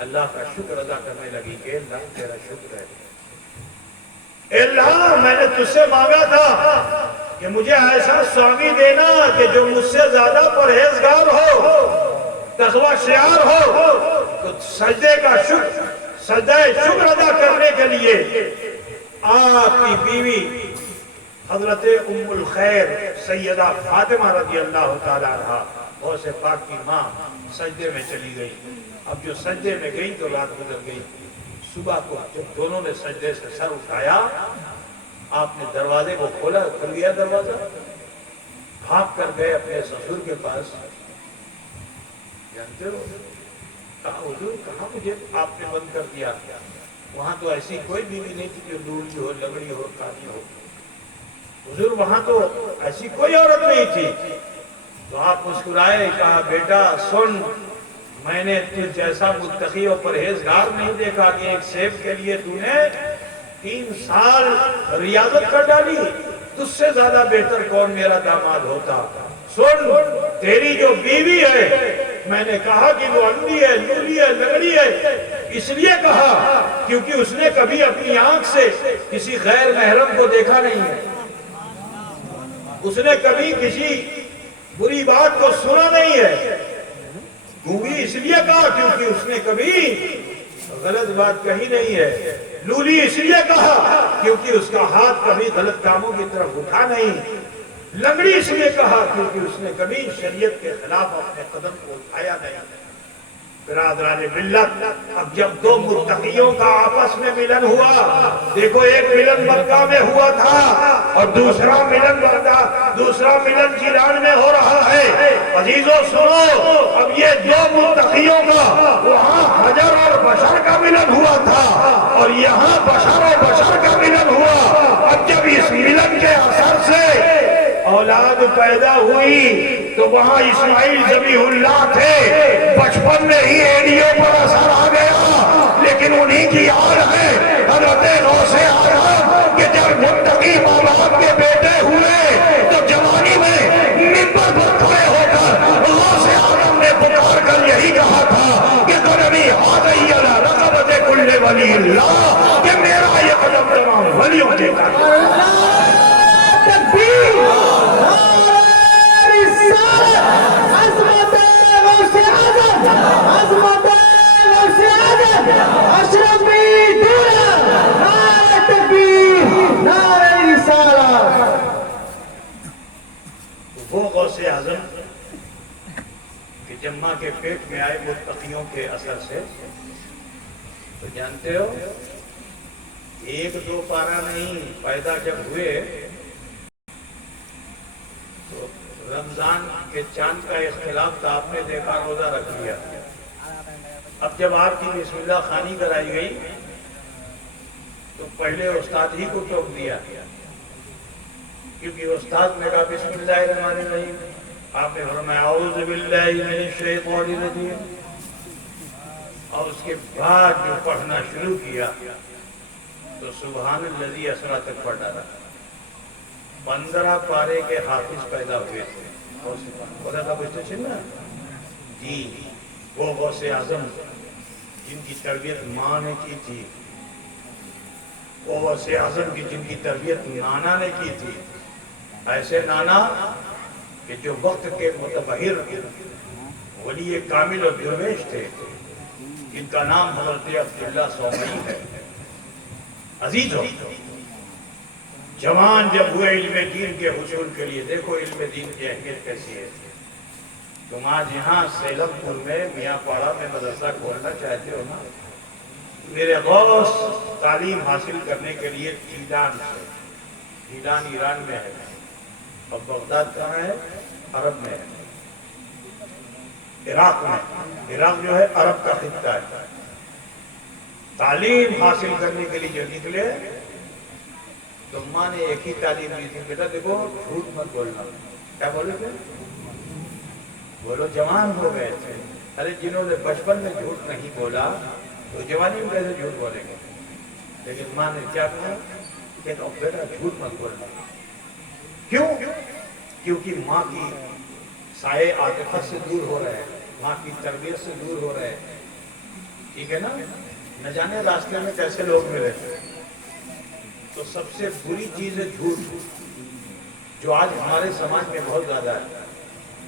اللہ کا شکر ادا کرنے لگی کہ اللہ تیرا شکر ہے، اے اللہ میں نے تجھ سے مانگا تھا کہ مجھے ایسا سوامی دینا کہ جو مجھ سے زیادہ پرہیزگار ہو، تقوی شعار ہو، تو سجدے کا شکر، سجدہ شکر ادا کرنے کے لیے آپ کی بیوی حضرت ام الخیر سیدہ فاطمہ رضی اللہ تعالیٰ عنہا غوث پاک کی ماں سجدے میں چلی گئی۔ اب جو سجدے میں گئی تو رات گزر گئی۔ صبح کو جب دونوں نے سجدے سے سر اٹھایا، آپ نے دروازے کو کھولا، کھل گیا دروازہ، بھاگ کر گئے اپنے سسر کے پاس۔ جانتے ہو کہا حضور کہاں مجھے آپ نے بند کر دیا؟ وہاں تو ایسی کوئی بیوی نہیں تھی جو لوڑی ہو، لگڑی ہو، کانی ہو۔ حضور وہاں تو ایسی کوئی عورت نہیں تھی۔ تو آپ مسکرائے، کہا بیٹا سن، میں نے تجھ جیسا متقی و پرہیزگار نہیں دیکھا کہ ایک سیب کے لیے تو نے 3 سال ریاضت کر ڈالی، تجھ سے زیادہ بہتر کون میرا داماد ہوتا۔ سن، تیری جو بیوی ہے، میں نے کہا کہ وہ اندھی ہے، لولی ہے، لگڑی ہے، اس لیے کہا کیونکہ اس نے کبھی اپنی آنکھ سے کسی غیر محرم کو دیکھا نہیں ہے، اس نے کبھی کسی بری بات کو سنا نہیں ہے۔ گونگی اس لیے کہا کیونکہ اس نے کبھی غلط بات کہی نہیں ہے۔ لولی اس لیے کہا کیونکہ اس کا ہاتھ کبھی غلط کاموں کی طرف اٹھا نہیں۔ لنگڑی اس لیے کہا کیونکہ اس نے کبھی شریعت کے خلاف اپنے قدم کو اٹھایا نہیں۔ برادران ملت، اب جب 2 متقیوں کا آپس میں ملن ہوا، دیکھو ایک ملن مکہ میں ہوا تھا اور دوسرا ملن جیلان میں ہو رہا ہے۔ عزیزو سنو، اب یہ 2 متقیوں کا وہاں حجر اور بشر کا ملن ہوا تھا اور یہاں بشر اور بشر کا ملن ہوا۔ اب جب اس ملن کے اثر سے اولاد پیدا ہوئی تو وہاں اسماعیل ذبیح اللہ تھے، بچپن میں ہی ایڑیوں پر اثر آ گیا، لیکن انہی کی یاد ہے حضرت غوث اعظم کہ جب متقی ماں باپ کے بیٹے ہوئے تو جوانی میں منبر پر کھڑے ہو کر غوث اعظم نے پکار کر یہی کہا تھا کہ قدمی ہاتھی علی رقبت کل ولی اللہ، کہ میرا یہ قدم تمام ولیوں کے وہ غوث اعظم کہ جب ماں کے پیٹ میں آئے متقیوں کے اثر سے، تو جانتے ہو 1-2 پارہ نہیں، پیدا جب ہوئے تو رمضان کے چاند کا اختلاف تھا، آپ نے دیکھا روزہ رکھ لیا۔ اب جب آپ کی بسم اللہ خوانی کرائی گئی تو پہلے استاد ہی کو ٹوک دیا، کیونکہ استاد نے کہا بسم اللہ الرحمن الرحیم، آپ نے فرمایا اعوذ باللہ من الشیطان الرجیم، اور اس کے بعد جو پڑھنا شروع کیا تو سبحان الذی اسریٰ تک پڑھ ڈالا۔ 15 پارے کے حافظ پیدا ہوئے تھے۔ بولا تھا بچے چلنا جی، وہ غوث اعظم جن کی تربیت ماں نے کی تھی، وہ غوث اعظم کی جن کی تربیت نانا نے کی تھی، ایسے نانا کہ جو وقت کے متبحر ولی کامل اور درویش تھے، جن کا نام حضرت عبداللہ سومئی ہے۔ عزیزو، جوان جب ہوئے علم دین کے حصول کے لیے، دیکھو علم دین کی اہمیت کیسی ہے۔ تم آج یہاں سیلم پور میں میاں پاڑا میں مدرسہ کھولنا چاہتے ہو نا، میرے غوث تعلیم حاصل کرنے کے لیے ایران سے، ایران ایران میں ہے، اور بغداد کہاں ہے؟ عرب میں ہے، عراق میں۔ عراق جو ہے عرب کا خطہ ہے۔ تعلیم حاصل کرنے کے لیے جو نکلے تو ماں نے ایک ہی تعلیم دی تھی، بیٹا دیکھو جھوٹ مت بولنا۔ کیا بولے تھے؟ بولو جوان ہو گئے تھے، ارے جنہوں نے بچپن میں جھوٹ نہیں بولا تو جوانی میں کیسے جھوٹ بولیں گے؟ لیکن ماں نے کیا کہا کہ بیٹا جھوٹ مت بولنا۔ کیوں؟ کیونکہ ماں کی سائے عاطفت سے دور ہو رہے ہیں، ماں کی تربیت سے دور ہو رہے ہیں۔ ٹھیک ہے نا؟ نہ جانے راستے میں کیسے لوگ ملے. تو سب سے بری چیز ہے جھوٹ، جو آج ہمارے سماج میں بہت زیادہ ہے.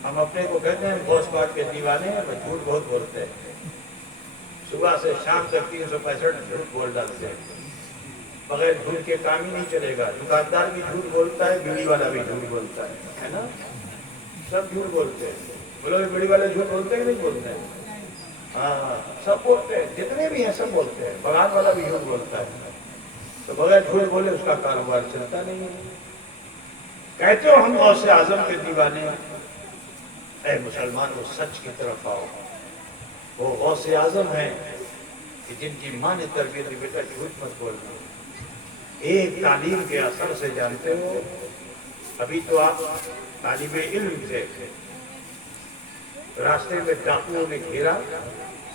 ہم اپنے کو کہتے ہیں غوث پاک کے دیوانے ہیں، اور جھوٹ بہت بولتے ہیں. صبح سے شام تک 365 جھوٹ بول ڈالتے ہیں. بغیر جھوٹ کے کام ہی نہیں چلے گا. دکاندار بھی جھوٹ بولتا ہے، بیڑی والا بھی جھوٹ بولتا ہے نا؟ سب جھوٹ بولتے ہیں. بولو بیڑی والے جھوٹ بولتے ہیں کہ نہیں بولتے ہیں؟ ہاں سب بولتے ہیں، جتنے بھی ہیں سب بولتے ہیں. بغان والا بھی جھوٹ بولتا ہے. تو بغیر جھوٹ بولے اس کا کاروبار چلتا نہیں ہے. کہتے ہو ہم غوث اعظم کے دیوانے ہیں. اے مسلمان، وہ سچ کی طرف آؤ. وہ غوث اعظم ہیں کہ جن کی ماں نے تربیت دی، بیٹا جھوٹ مت بولنا. ایک تعلیم کے اثر سے جانتے ہو، ابھی تو آپ طالب علم تھے، راستے میں ڈاکوؤں نے گھیرا،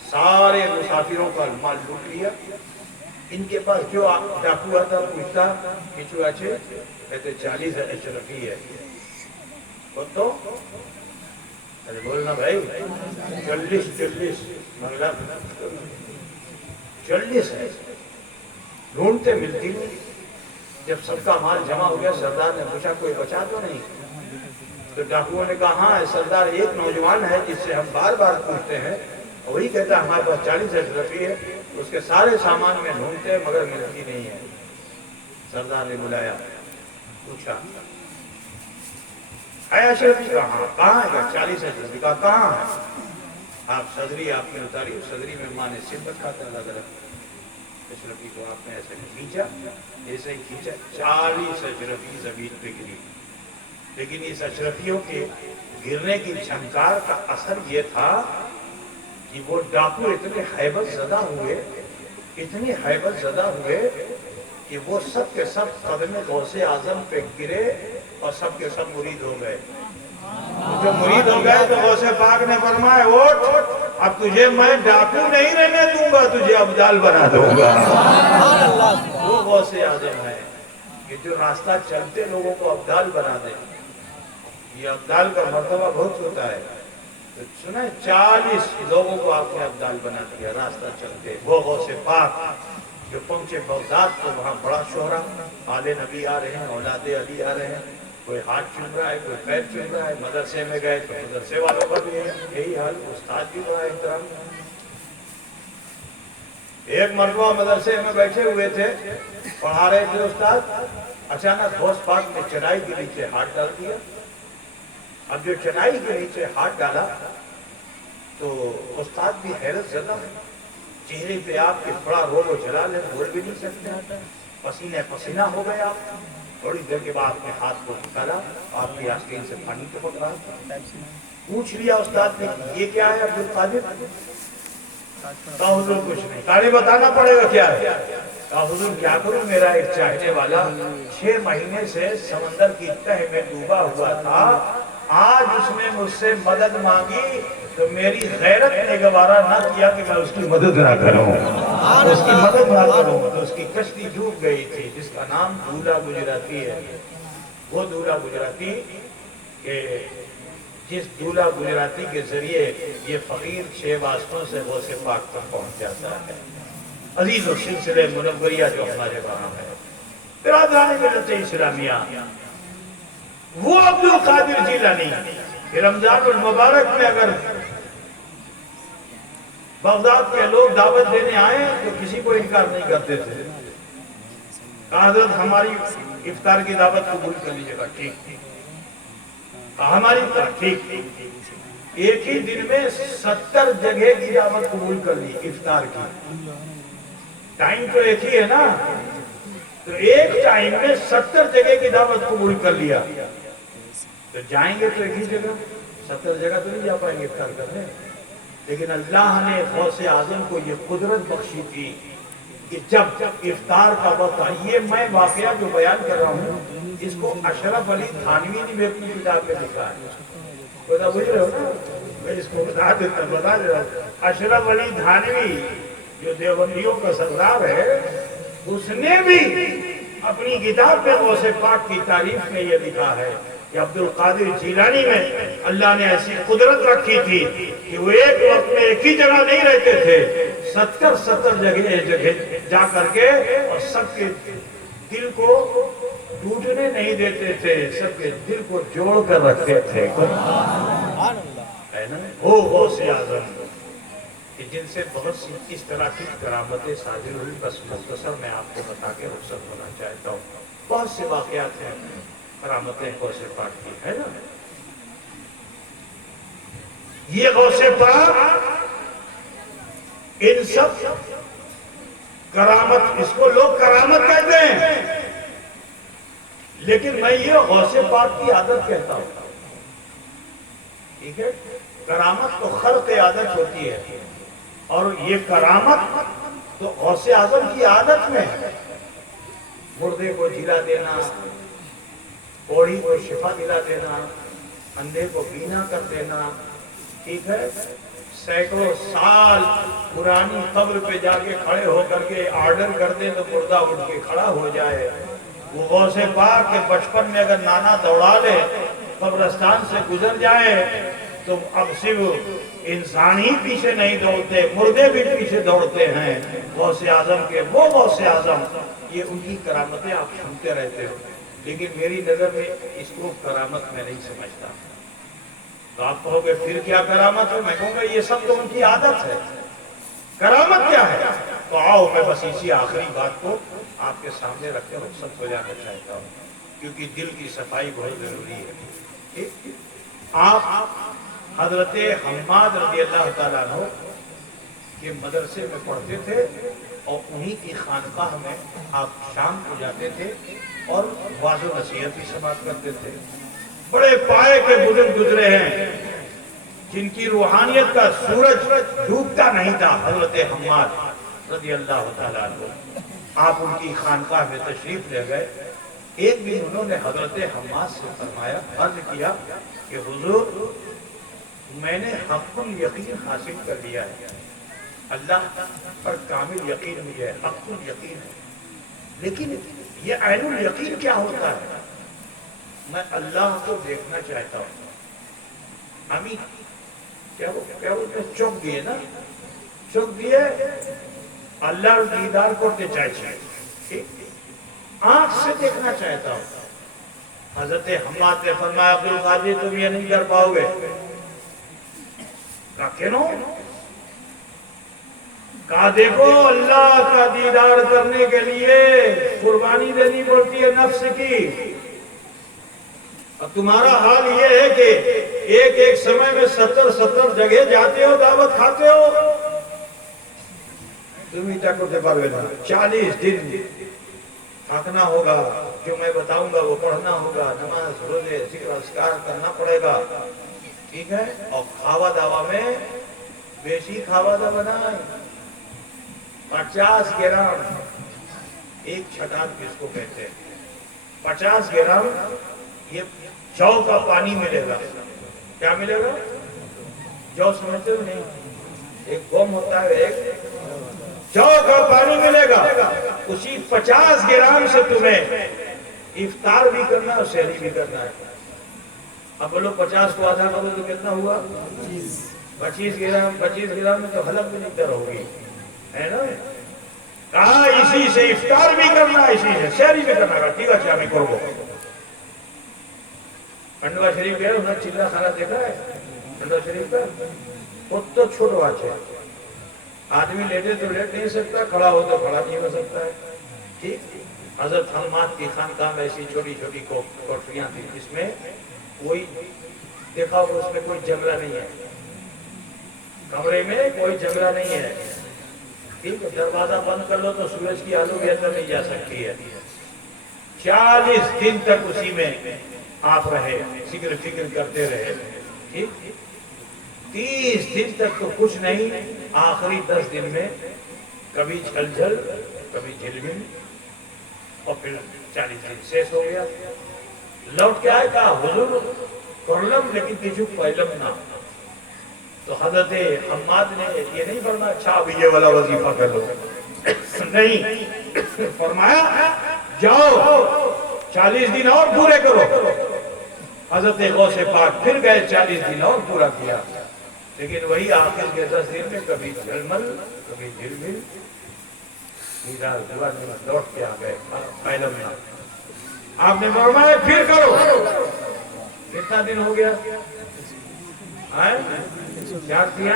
سارے مسافروں کا مال لوٹ لیا. ان کے پاس جو ڈاکو آتا پوچھتا کچھو اچھے، کہتے 40 اشرفی ہے. تو ارے بولنا بھائی، 40 مغلا 40 ہے. ڈھونڈتے ملتی نہیں. جب سب کا مال جمع ہو گیا، سردار نے پوچھا کوئی بچا تو نہیں؟ تو ڈاکوؤں نے کہا ہاں سردار، ایک نوجوان ہے جس سے ہم بار بار پوچھتے ہیں، وہی کہتا ہے ہمارے پاس 40 اشرفی ہے. اس کے سارے سامان میں ڈھونڈتے مگر ملتی نہیں ہے. سردار نے بلایا، پوچھا ہے اشرفی؟ کہاں ہے 40 اشرفی کا؟ کہاں ہے؟ آپ صدری آپ نے اتاری. صدری میں ماں نے سر رکھا تھا الگ الگ. اشرفی کو آپ نے ایسے کھینچا، ایسے ہی کھینچا، 40 اشرفی زمین پہ گری. لیکن اس اشرفیوں کے گرنے کی جھنکار کا اثر یہ تھا کہ وہ ڈاکو اتنے حیبت زدہ ہوئے، اتنے حیبت زدہ ہوئے کہ وہ سب کے سب قدم غوث اعظم پہ گرے اور سب کے سب مرید ہو گئے. جو مرید ہو گئے تو غوث پاک نے فرمایا اٹھ، اب تجھے میں ڈاکو نہیں رہنے دوں گا، تجھے ابدال بنا دوں گا. وہ غوث اعظم ہے کہ جو راستہ چلتے لوگوں کو ابدال بنا دے. یہ ابدال کا مرتبہ بہت ہوتا ہے. تو سنا 40 لوگوں کو آپ نے ابدال بنا دیا راستہ چلتے. وہ غوث پاک جو پہنچے بغداد، تو وہاں بڑا شہرہ، آل نبی آ رہے ہیں، اولاد علی آ رہے ہیں. کوئی ہاتھ چوم رہا ہے، کوئی پیر چوم رہا ہے. مدرسے میں گئے تو مدرسے والوں کا بھی یہی حال. استاد بھی بڑا احترام. ایک مرتبہ مدرسے میں بیٹھے ہوئے تھے، پڑھا رہے تھے استاد، اچانک غوث پاک نے چٹائی کے نیچے ہاتھ ڈال دیا. اب جو چٹائی کے نیچے ہاتھ ڈالا تو استاد بھی حیرت زدہ. چہرے پہ آپ کے بڑا رو و جلال ہے، بول بھی نہیں سکتے، پسینے پسینہ ہو گئے آپ. تھوڑی دیر کے بعد اپنے ہاتھ کو نکالا، آپ کی آستین سے پانی ٹپک رہا تھا. پوچھ لیا استاد نے کہ یہ کیا ہے عبدالقادر؟ کہا حضور کچھ نہیں. کہا بتانا پڑے گا کیا ہے. کہا حضور کیا کروں، میرا ایک چاہنے والا 6 مہینے سے سمندر کی تہ میں ڈوبا ہوا تھا. آج اس نے مجھ سے مدد مانگی تو میری غیرت نے گوارا نہ کیا کہ میں اس کی مدد نہ کروں، اس کی مدد نہ کروں. تو اس کی کشتی ڈوب گئی تھی جس کا نام دھولا گجراتی ہے. وہ دھولا گجراتی کہ جس دھولا گجراتی کے ذریعے یہ فقیر 6 واسطوں سے غوث پاک تک پہنچ جاتا ہے. عزیز و سلسلے منوریہ جو ہمارے وہاں ہے، برادران ملت اسلامیہ، وہ عبدالقادر جیلانی کہ رمضان المبارک میں اگر بغداد کے لوگ دعوت دینے آئے تو کسی کو انکار نہیں کرتے تھے. کہا حضرت ہماری افطار کی دعوت قبول کر لیجیے گا. ٹھیک. کہا ہماری افطار ٹھیک. ایک ہی دن میں 70 جگہ کی دعوت قبول کر لی افطار کی. ٹائم تو ایک ہی ہے نا، تو ایک ٹائم میں 70 جگہ کی دعوت قبول کر لیا. تو جائیں گے تو ایک ہی جگہ، 70 جگہ تو نہیں جا پائیں گے افطار کرنے. لیکن اللہ نے غوث اعظم کو یہ قدرت بخشی تھی کہ جب افطار کا وقت، یہ میں واقعہ جو بیان کر رہا ہوں اس کو اشرف علی تھانوی نے بھی اپنی کتاب میں لکھا ہے. بتا بجھ رہے ہو نا، میں اس کو بتا دے رہا ہوں. اشرف علی تھانوی جو دیوبندیوں کا سردار ہے، اس نے بھی اپنی کتاب میں غوث پاک کی تعریف میں یہ لکھا ہے کہ عبد القادر جیلانی میں اللہ نے ایسی قدرت رکھی تھی کہ وہ ایک وقت میں ایک ہی جگہ نہیں رہتے تھے، 70 جگہ جا کر کے، اور سب کے دل کو ٹوٹنے نہیں دیتے تھے، سب کے دل کو جوڑ کر رکھتے تھے۔ ہے نا وہ غوث اعظم کہ جن سے بہت سی اس طرح کی کرامتیں صادر ہوئی، بس مختصر میں آپ کو بتا کے رخصت ہونا چاہتا ہوں۔ بہت سے واقعات ہیں کرامتیں غوث پاک کی، ہے نا۔ یہ غوث پاک ان سب کرامت، اس کو لوگ کرامت کہتے ہیں، لیکن میں یہ غوث پاک کی عادت کہتا ہوں، ٹھیک ہے۔ کرامت تو خرق عادت ہوتی ہے، اور یہ کرامت تو غوث اعظم کی عادت میں ہے۔ مردے کو جلا دینا، کوڑی کو شفا دلا دینا، اندھے کو بینا کر دینا، ٹھیک ہے۔ سینکڑوں سال پرانی قبر پہ جا کے کھڑے ہو کر کے آرڈر کر دیں تو مردہ اٹھ کے کھڑا ہو جائے۔ وہ غوث پاک کے بچپن میں اگر نانا دوڑا لے، قبرستان سے گزر جائے، تو اب صرف انسان ہی پیچھے نہیں دوڑتے، مردے بھی پیچھے دوڑتے ہیں غوث اعظم کے۔ وہ غوث اعظم، یہ ان کی کرامتیں آپ سنتے رہتے ہو، لیکن میری نظر میں اس کو کرامت میں نہیں سمجھتا۔ تو آپ کہو گے پھر کیا کرامت ہے؟ میں کہوں گا یہ سب تو ان کی عادت ہے۔ کرامت کیا ہے؟ تو آؤ میں بس اسی آخری بات کو آپ کے سامنے رکھ کے رخصت ہو جانا چاہتا ہوں، کیونکہ دل کی صفائی بہت ضروری ہے۔ آپ حضرت حماد رضی اللہ تعالیٰ عنہ کے مدرسے میں پڑھتے تھے، اور انہی کی خانقاہ میں آپ شام کو جاتے تھے اور واعظ و نصیحت کی سماعت کرتے تھے۔ بڑے پائے کے بزرگ گزرے ہیں جن کی روحانیت کا سورج ڈوبتا نہیں تھا، حضرت حماد رضی اللہ تعالیٰ عنہ۔ آپ ان کی خانقاہ میں تشریف لے گئے۔ ایک دن انہوں نے حضرت حماد سے فرمایا، عرض کیا کہ حضور میں نے حق الیقین حاصل کر لیا ہے، اللہ پر کامل یقین مجھے ہے، حق الیقین ہے، لیکن یہ عین الیقین کیا ہوتا ہے؟ میں اللہ کو دیکھنا چاہتا ہوں۔ امین کیا وہ چوک دیے نا، چوک دیے اللہ دیدار کرتے چاہیے، آنکھ سے دیکھنا چاہتا ہوں۔ حضرت حماد نے فرمایا عبد القادر تم یہ نہیں کر پاؤ گے۔ کہا کیوں؟ کہا دیکھو اللہ کا دیدار کرنے کے لیے قربانی دینی پڑتی ہے نفس کی۔ اب تمہارا حال یہ ہے کہ ایک ایک سمے میں 70 جگہ جاتے ہو، دعوت کھاتے ہو، تمہیں کیا کرتے پاروے نا 40 دن تھکنا ہوگا، جو میں بتاؤں گا وہ پڑھنا ہوگا، نماز روزے ذکر اذکار کرنا پڑے گا، ٹھیک ہے۔ اور کھاوا داوا میں بیشی کھاوا دا بنائیں، 50 گرام ایک چھٹان کس کو کہتے ہیں، 50 گرام یہ جو کا پانی ملے گا۔ کیا ملے گا؟ جو سمجھتے ہو نہیں، ایک گم ہوتا ہے، ایک جو کا پانی ملے گا، اسی 50 گرام سے تمہیں افطار بھی کرنا اور سحری بھی کرنا ہے۔ اب بولو 50 کو آدھا کرو تو کتنا ہوا؟ 25 گرام۔ 25 گرام میں تو حلق بھی نہیں کر ہوگی، ہے نا۔ کہا اسی سے افطار بھی کرنا، اسی سے سحری بھی کرنا۔ ٹھیک ہے کیا میں کرو؟ پنڈوا شریف گئے، انہوں نے چلہ خانہ دیکھا ہے پنڈوا شریف کا؟ خود تو چھوٹو آچ ہے، آدمی لیٹے تو لیٹ نہیں سکتا، کھڑا ہو تو کھڑا نہیں ہو سکتا ہے، ٹھیک۔ حضرت حماد کی خانقاہ میں ایسی چھوٹی چھوٹی کوٹریاں تھیں، جس میں کوئی دیکھا ہو اس میں کوئی جنگلہ نہیں ہے، کمرے میں کوئی جنگلہ نہیں ہے، ٹھیک ہے۔ دروازہ بند کر لو تو سورج کی آلو بھی اندر نہیں جا سکتی ہے۔ 40 دن تک اسی میں آپ رہے، ذکر فکر کرتے رہے، ٹھیک۔ 30 دن تک تو کچھ نہیں، آخری 10 دن میں کبھی جھل کبھی جھلمن، اور پھر 40 دن سیس ہو گیا۔ لوٹ کے آئے، کہا حضور کرلم لیکن کچھ پہلم نہ۔ تو حضرت حماد نے یہ نہیں فرمایا اچھا اب یہ والا وظیفہ کر لو، نہیں، فرمایا جاؤ 40 دن اور پورے کرو۔ حضرت غوث پاک پھر گئے 40 دن اور پورا کیا، لیکن وہی آخر کے 10 دن میں کبھی جھلمل کبھی جھلمل دیدار ہوا، لوٹ کے آ گئے پہلے میں آپ نے فرمایا پھر کرو۔ کتنا دن ہو گیا؟ کیا کیا؟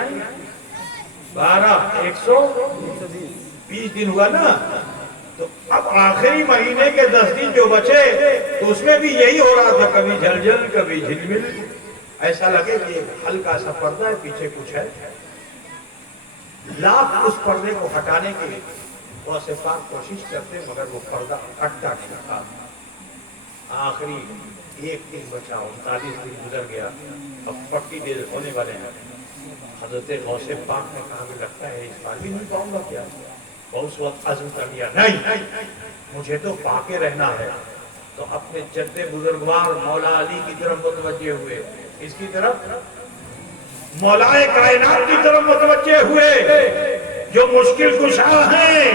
12 120 دن ہوا نا۔ تو اب آخری مہینے کے 10 دن جو بچے تو اس میں بھی یہی ہو رہا تھا، کبھی جھلجھل کبھی جھلمل، ایسا لگے کہ ہلکا سا پردہ ہے پیچھے کچھ ہے، لاکھ اس پردے کو ہٹانے کے لیے غوث پاک کوشش کرتے مگر وہ پردہ ہٹتا نہیں تھا۔ آخری ایک دن بچا، 39 دن گزر گیا، اب 40 دن ہونے والے ہیں۔ حضرت غوث پاک نے کہا کہ لگتا ہے اس بار بھی نہیں پاؤں گا کیا؟ اس وقت عزم کر لیا نہیں مجھے تو پاکے رہنا ہے، تو اپنے جد بزرگوار مولا علی کی طرف متوجہ ہوئے، اس کی طرف مولا کائنات کی طرف متوجہ ہوئے جو مشکل کشا ہیں۔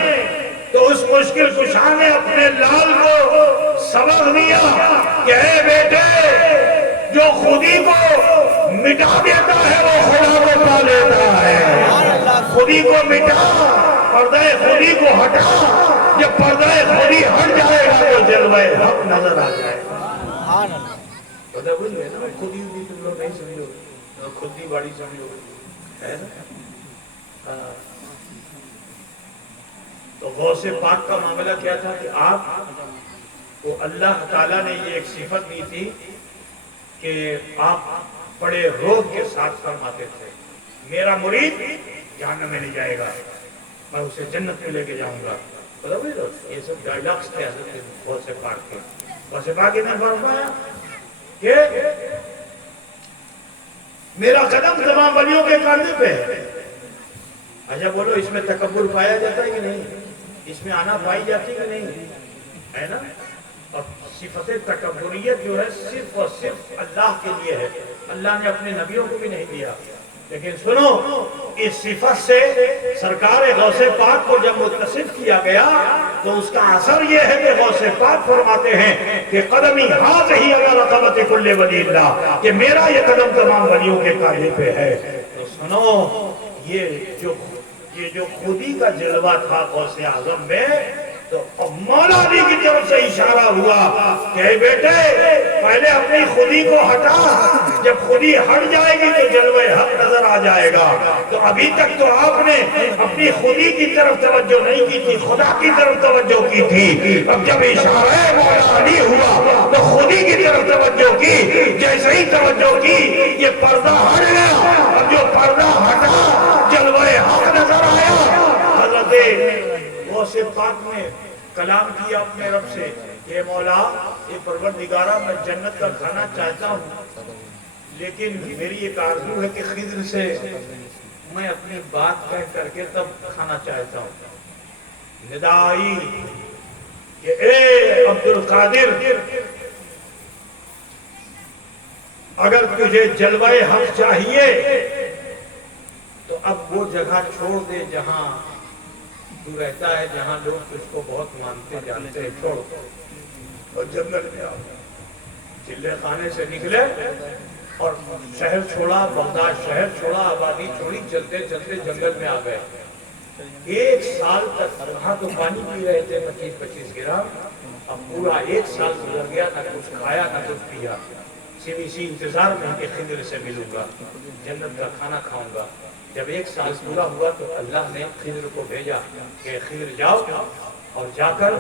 تو اس مشکل کشا نے اپنے لال کو سبق دیا کہ اے بیٹے جو خودی کو مٹا دیتا ہے وہ خدا کو پا لیتا ہے۔ خودی کو مٹا، پردہ خودی کو ہٹا، جب پردہ خودی ہٹ جائے گا تو جلوہ حق نظر آ جائے گا۔ پتہ بول رہے نا خودی بھی تم لوگ نہیں سمجھو، خودی بڑی سمجھو ہے نا۔ تو غوث پاک کا معاملہ کیا تھا کہ آپ کو اللہ تعالیٰ نے یہ ایک صفت دی تھی کہ آپ بڑے روح کے ساتھ فرماتے تھے میرا مرید جہنم میں نہیں جائے گا، میں اسے جنت میں لے کے جاؤں گا۔ یہ سب ڈائلاگس تھے حضرت غوث پاک کے۔ غوث پاک نے فرمایا کہ میرا قدم تمام ولیوں کے کاندھے پہ ہے۔ اچھا بولو اس میں تکبر پایا جاتا ہے کہ نہیں؟ اس میں آنا پائی جاتی کہ نہیں ہے نا؟ اور صفت تکبریت جو ہے صرف اور صرف اللہ کے لیے ہے، اللہ نے اپنے نبیوں کو بھی نہیں دیا۔ لیکن سنو اس صفت سے سرکار غوث پاک کو جب متصف کیا گیا تو اس کا اثر یہ ہے کہ غوث پاک فرماتے ہیں کہ قدمی ہاذہی علی رقبۃ کل ولی اللہ، کہ میرا یہ قدم تمام ولیوں کے کاندھے پہ ہے۔ تو سنو یہ جو خودی کا جلوہ تھا غوث اعظم میں، تو مولا علی کی طرف سے اشارہ ہوا کہ اے بیٹے پہلے اپنی خودی کو ہٹا، جب خودی ہٹ جائے گی تو جلوہ حق نظر آ جائے گا۔ تو ابھی تک تو آپ نے اپنی خودی کی طرف توجہ نہیں کی تھی، خدا کی طرف توجہ کی تھی۔ اب جب اشارہ مولا علی ہوا تو خودی کی طرف توجہ کی، جیسے ہی توجہ کی یہ پردہ ہٹ گیا، اب جو پردہ ہٹا جلوہ حق نظر آیا۔ حضرت غوث پاک نے کلام کیا اپنے رب سے کہ مولا یہ پروردگارہ میں جنت کا کھانا چاہتا ہوں، لیکن میری ایک آرزو ہے کہ خضر سے میں اپنی بات کہہ کر کے تب کھانا چاہتا ہوں۔ ندا آئی کہ اے عبدالقادر اگر تجھے جلوہ حق چاہیے تو اب وہ جگہ چھوڑ دے جہاں تو رہتا ہے، جہاں لوگ اس کو بہت مانتے جانتے ہیں، چھوڑ اور جنگل میں آؤ۔ چلے خانے سے نکلے اور شہر چھوڑا، بغداد شہر چھوڑا، آبادی چھوڑی، چلتے چلتے جنگل میں آ گئے۔ 1 سال تک وہاں تو پانی پی رہے تھے 25-25 گرام، اب پورا 1 سال گزر گیا، نہ کچھ کھایا نہ کچھ پیا، صرف اسی انتظار میں کہ خضر سے ملوں گا، جنت کا کھانا کھاؤں گا۔ جب 1 سال پورا ہوا تو اللہ نے خضر کو بھیجا کہ خضر جاؤ اور جا کر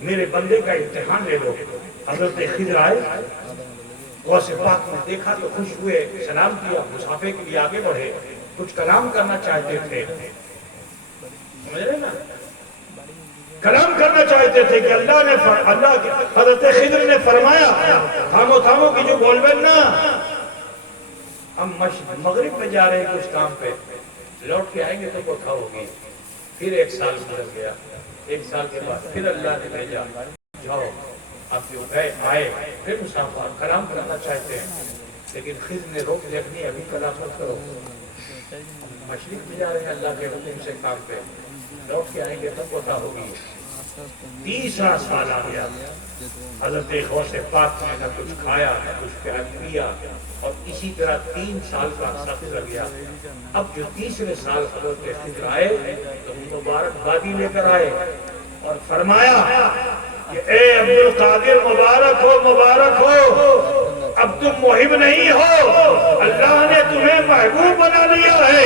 میرے بندے کا امتحان لے لو۔ حضرت خضر آئے، غوث پاک نے دیکھا تو خوش ہوئے، سلام کیا، مصافحے کے لیے آگے بڑھے، کچھ کلام کرنا چاہتے تھے، سمجھ رہے نا؟ کلام کرنا چاہتے تھے کہ حضرت خضر نے فرمایا تھامو تھامو کی جو بول بین نا، ہم مغرب میں جا رہے ہیں کچھ کام پہ، لوٹ کے آئیں گے تو کوٹھا ہوگی۔ پھر 1 سال گزر گیا، 1 سال کے بعد پھر اللہ نے بھیجا جاؤ، اب جو گئے آئے پھر مسافر کلام کرنا چاہتے ہیں، لیکن خضر نے روک لیا نہیں ابھی کلام مت کرو، مشرق میں جا رہے ہیں اللہ کے حکم سے کام پہ، لوٹ کے آئیں گے تو کوٹھا ہوگی۔ تیسرا سال آ گیا، حضرت غوث پاک نے نہ کچھ کھایا نہ کچھ پیا، اور اسی طرح 3 سال کا عرصہ گزر گیا۔ اب جو تیسرے سال حضرت خضر آئے تو مبارکبادی لے کر آئے اور فرمایا کہ اے عبد القادر مبارک ہو، مبارک ہو، اب تم محب نہیں ہو، اللہ نے تمہیں محبوب بنا لیا ہے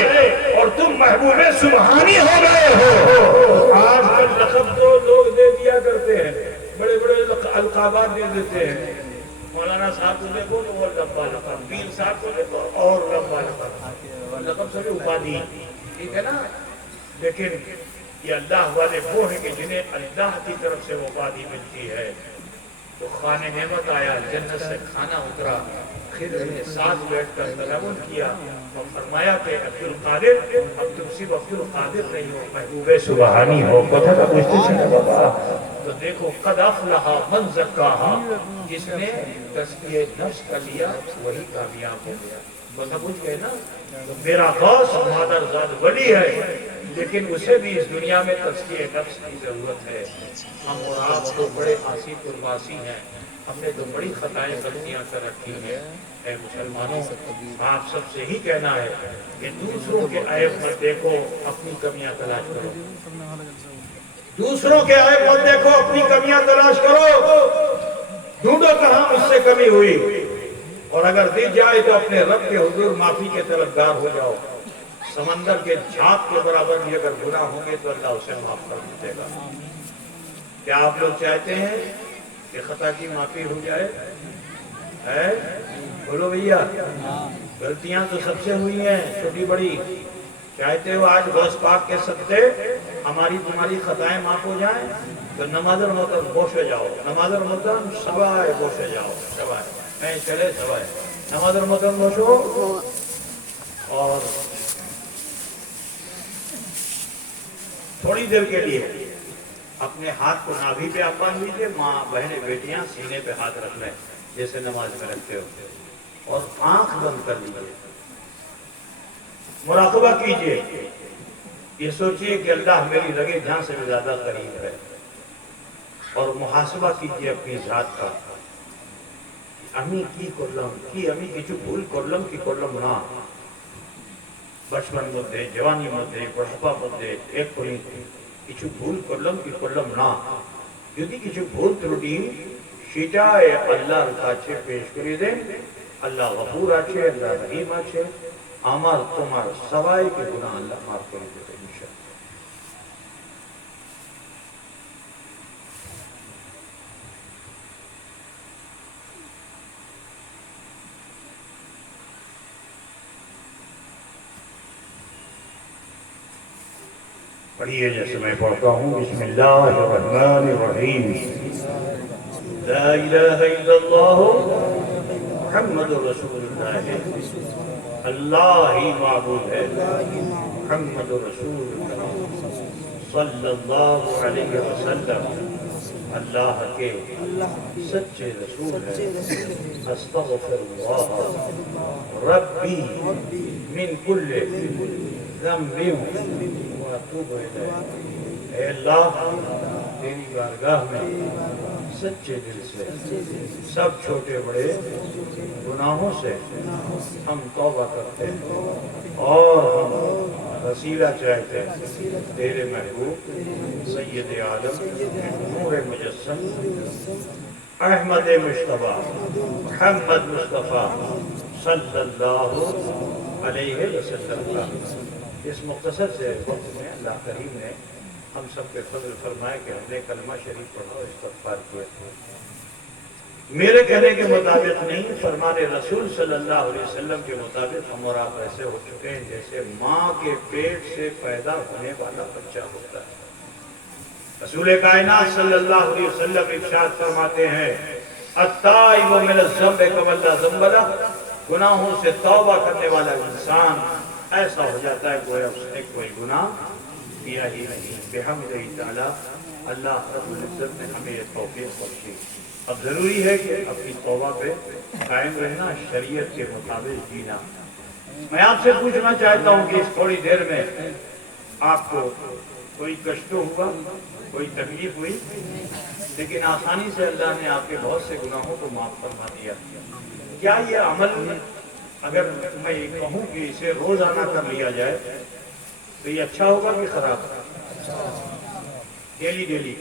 اور تم محبوب سبحانی ہو گئے ہو۔ آج کل لقب تو لوگ دے دیا کرتے ہیں، بڑے بڑے القابات دے دیتے ہیں، مولانا صاحب کو دیکھو تو وہ لمبا لقب، پیر صاحب کو دیکھو اور لمبا لقب، لقب سبھی اپادھی، ٹھیک ہے نا؟ لیکن یہ اللہ والے وہ ہیں کہ جنہیں اللہ کی طرف سے وہ اپادھی ملتی ہے۔ تو خوان نعمت آیا، جنت سے کھانا اترا، خضر نے ساتھ بیٹھ کر تناول کیا اور فرمایا کہ عبد القادر، اب تم صرف عبد القادر نہیں ہو، محبوب سبحانی ہو۔ کتھا کا پوچھتے چلے بابا، تو دیکھو قد افلح من زکاہا، جس نے تزکیہ نفس کا لیا وہی کامیاب ہو گیا۔ بتا پوچھ گئے نا، تو میرا غوث مادرزاد ولی ہے، لیکن اسے بھی اس دنیا میں تزکیہ نفس کی ضرورت ہے۔ ہم اور آپ تو بڑے آسی پرواسی ہیں، ہم نے تو بڑی خطائیں غلطیاں کر رکھی ہیں۔ اے مسلمانوں، آپ سب سے ہی کہنا ہے کہ دوسروں کے عیب مت دیکھو، اپنی کمیاں تلاش کرو۔ دوسروں کے عیب مت دیکھو، اپنی کمیاں تلاش کرو، ڈھونڈو کہاں مجھ سے کمی ہوئی، اور اگر دی جائے تو اپنے رب کے حضور معافی کے طلبگار ہو جاؤ۔ سمندر کے جھاگ کے برابر بھی اگر گناہ ہوں گے تو اللہ اسے معاف کر دے گا۔ کیا آپ لوگ چاہتے ہیں کہ خطا کی معافی ہو جائے؟ بولو بھیا، غلطیاں تو سب سے ہوئی ہیں چھوٹی بڑی، چاہتے ہو آج غوث پاک کے صدقے ہماری تمہاری خطائیں معاف ہو جائیں؟ تو نماز المحترم بوشے جاؤ، نماز المحترم سوائے بوشے جاؤ، سوائے چلے سوائے نماز المحترم بوشو، اور تھوڑی دیر کے لیے اپنے ہاتھ کو نابھی پہ آپ باندھ لیجیے، ماں بہنیں بیٹیاں سینے پہ ہاتھ رکھ لیں جیسے نماز میں رکھتے ہو، اور آنکھ بند کر لیجیے، مراقبہ کیجیے، یہ سوچیے کہ اللہ میری رگے جان سے بھی زیادہ قریب ہے، اور محاسبہ کیجیے اپنی ذات کا، امی کی کرلم کی امی کچھ بھول کرلم کی کرلم نا، بچپن مدے جوانی مدے بڑھپا مدے ایک کوئی কিছু ভুল করলাম কি করলাম না, যদি কিছু ভুল ত্রুটি সেটা আল্লাহর কাছে পেশ করে দেন। আল্লাহ গফুর আছে, আল্লাহ রহিম আছে, আমার তোমার সবাইকে গুনাহ আল্লাহ মাফ করে দেবে ইনশাআল্লাহ। پڑھیے جیسے میں پڑھتا ہوں، بسم اللہ الرحمن الرحیم، لا الہ الا اللہ محمد رسول اللہ، اللہ ہی معبود ہے، محمد رسول اللہ صلی اللہ علیہ وسلم اللہ کے سچے رسول ہیں۔ استغفر اللہ ربی من کل ذنب واتوب الیہ، اے اللہ تیری بارگاہ میں سچے دل سے سب چھوٹے بڑے گناہوں سے ہم توبہ کرتے ہیں، اور ہم وسیلہ چاہتے ہیں تیرے محبوب سید عالم نور مجسم احمد مصطفیٰ محمد مصطفیٰ صلی اللہ علیہ وسلم کا۔ اس مختصر سے وقت میں اللہ کریم نے ہم سب کے فضل فرمائے کہ ہم نے کلمہ شریف پڑھا اور استغفار کیا۔ میرے کہنے کے مطابق نہیں، فرمان رسول صلی اللہ علیہ وسلم کے مطابق ہم اور آپ ایسے ہو چکے ہیں جیسے ماں کے پیٹ سے پیدا ہونے والا بچہ ہوتا ہے۔ رسول کائنات صلی اللہ علیہ وسلم ارشاد فرماتے ہیں، التائب من الذنب کمن لا ذنب لہ، گناہوں سے توبہ کرنے والا انسان ایسا ہو جاتا ہے گویا اس نے کوئی گناہ کیا ہی نہیں۔ بحمدہ تعالی اللہ رب العزت نے ہمیں یہ توفیق بخشی۔ اب ضروری ہے کہ اپنی توبہ پہ قائم رہنا، شریعت کے مطابق جینا۔ میں آپ سے پوچھنا چاہتا ہوں کہ اس تھوڑی دیر میں آپ کو کوئی کشت ہوا؟ کوئی تکلیف ہوئی؟ لیکن آسانی سے اللہ نے آپ کے بہت سے گناہوں کو معاف فرما دیا۔ کیا یہ عمل اگر میں یہ کہوں کہ اسے روزانہ کر لیا جائے تو یہ اچھا ہوگا کہ خراب؟ ڈیلی ڈیلی،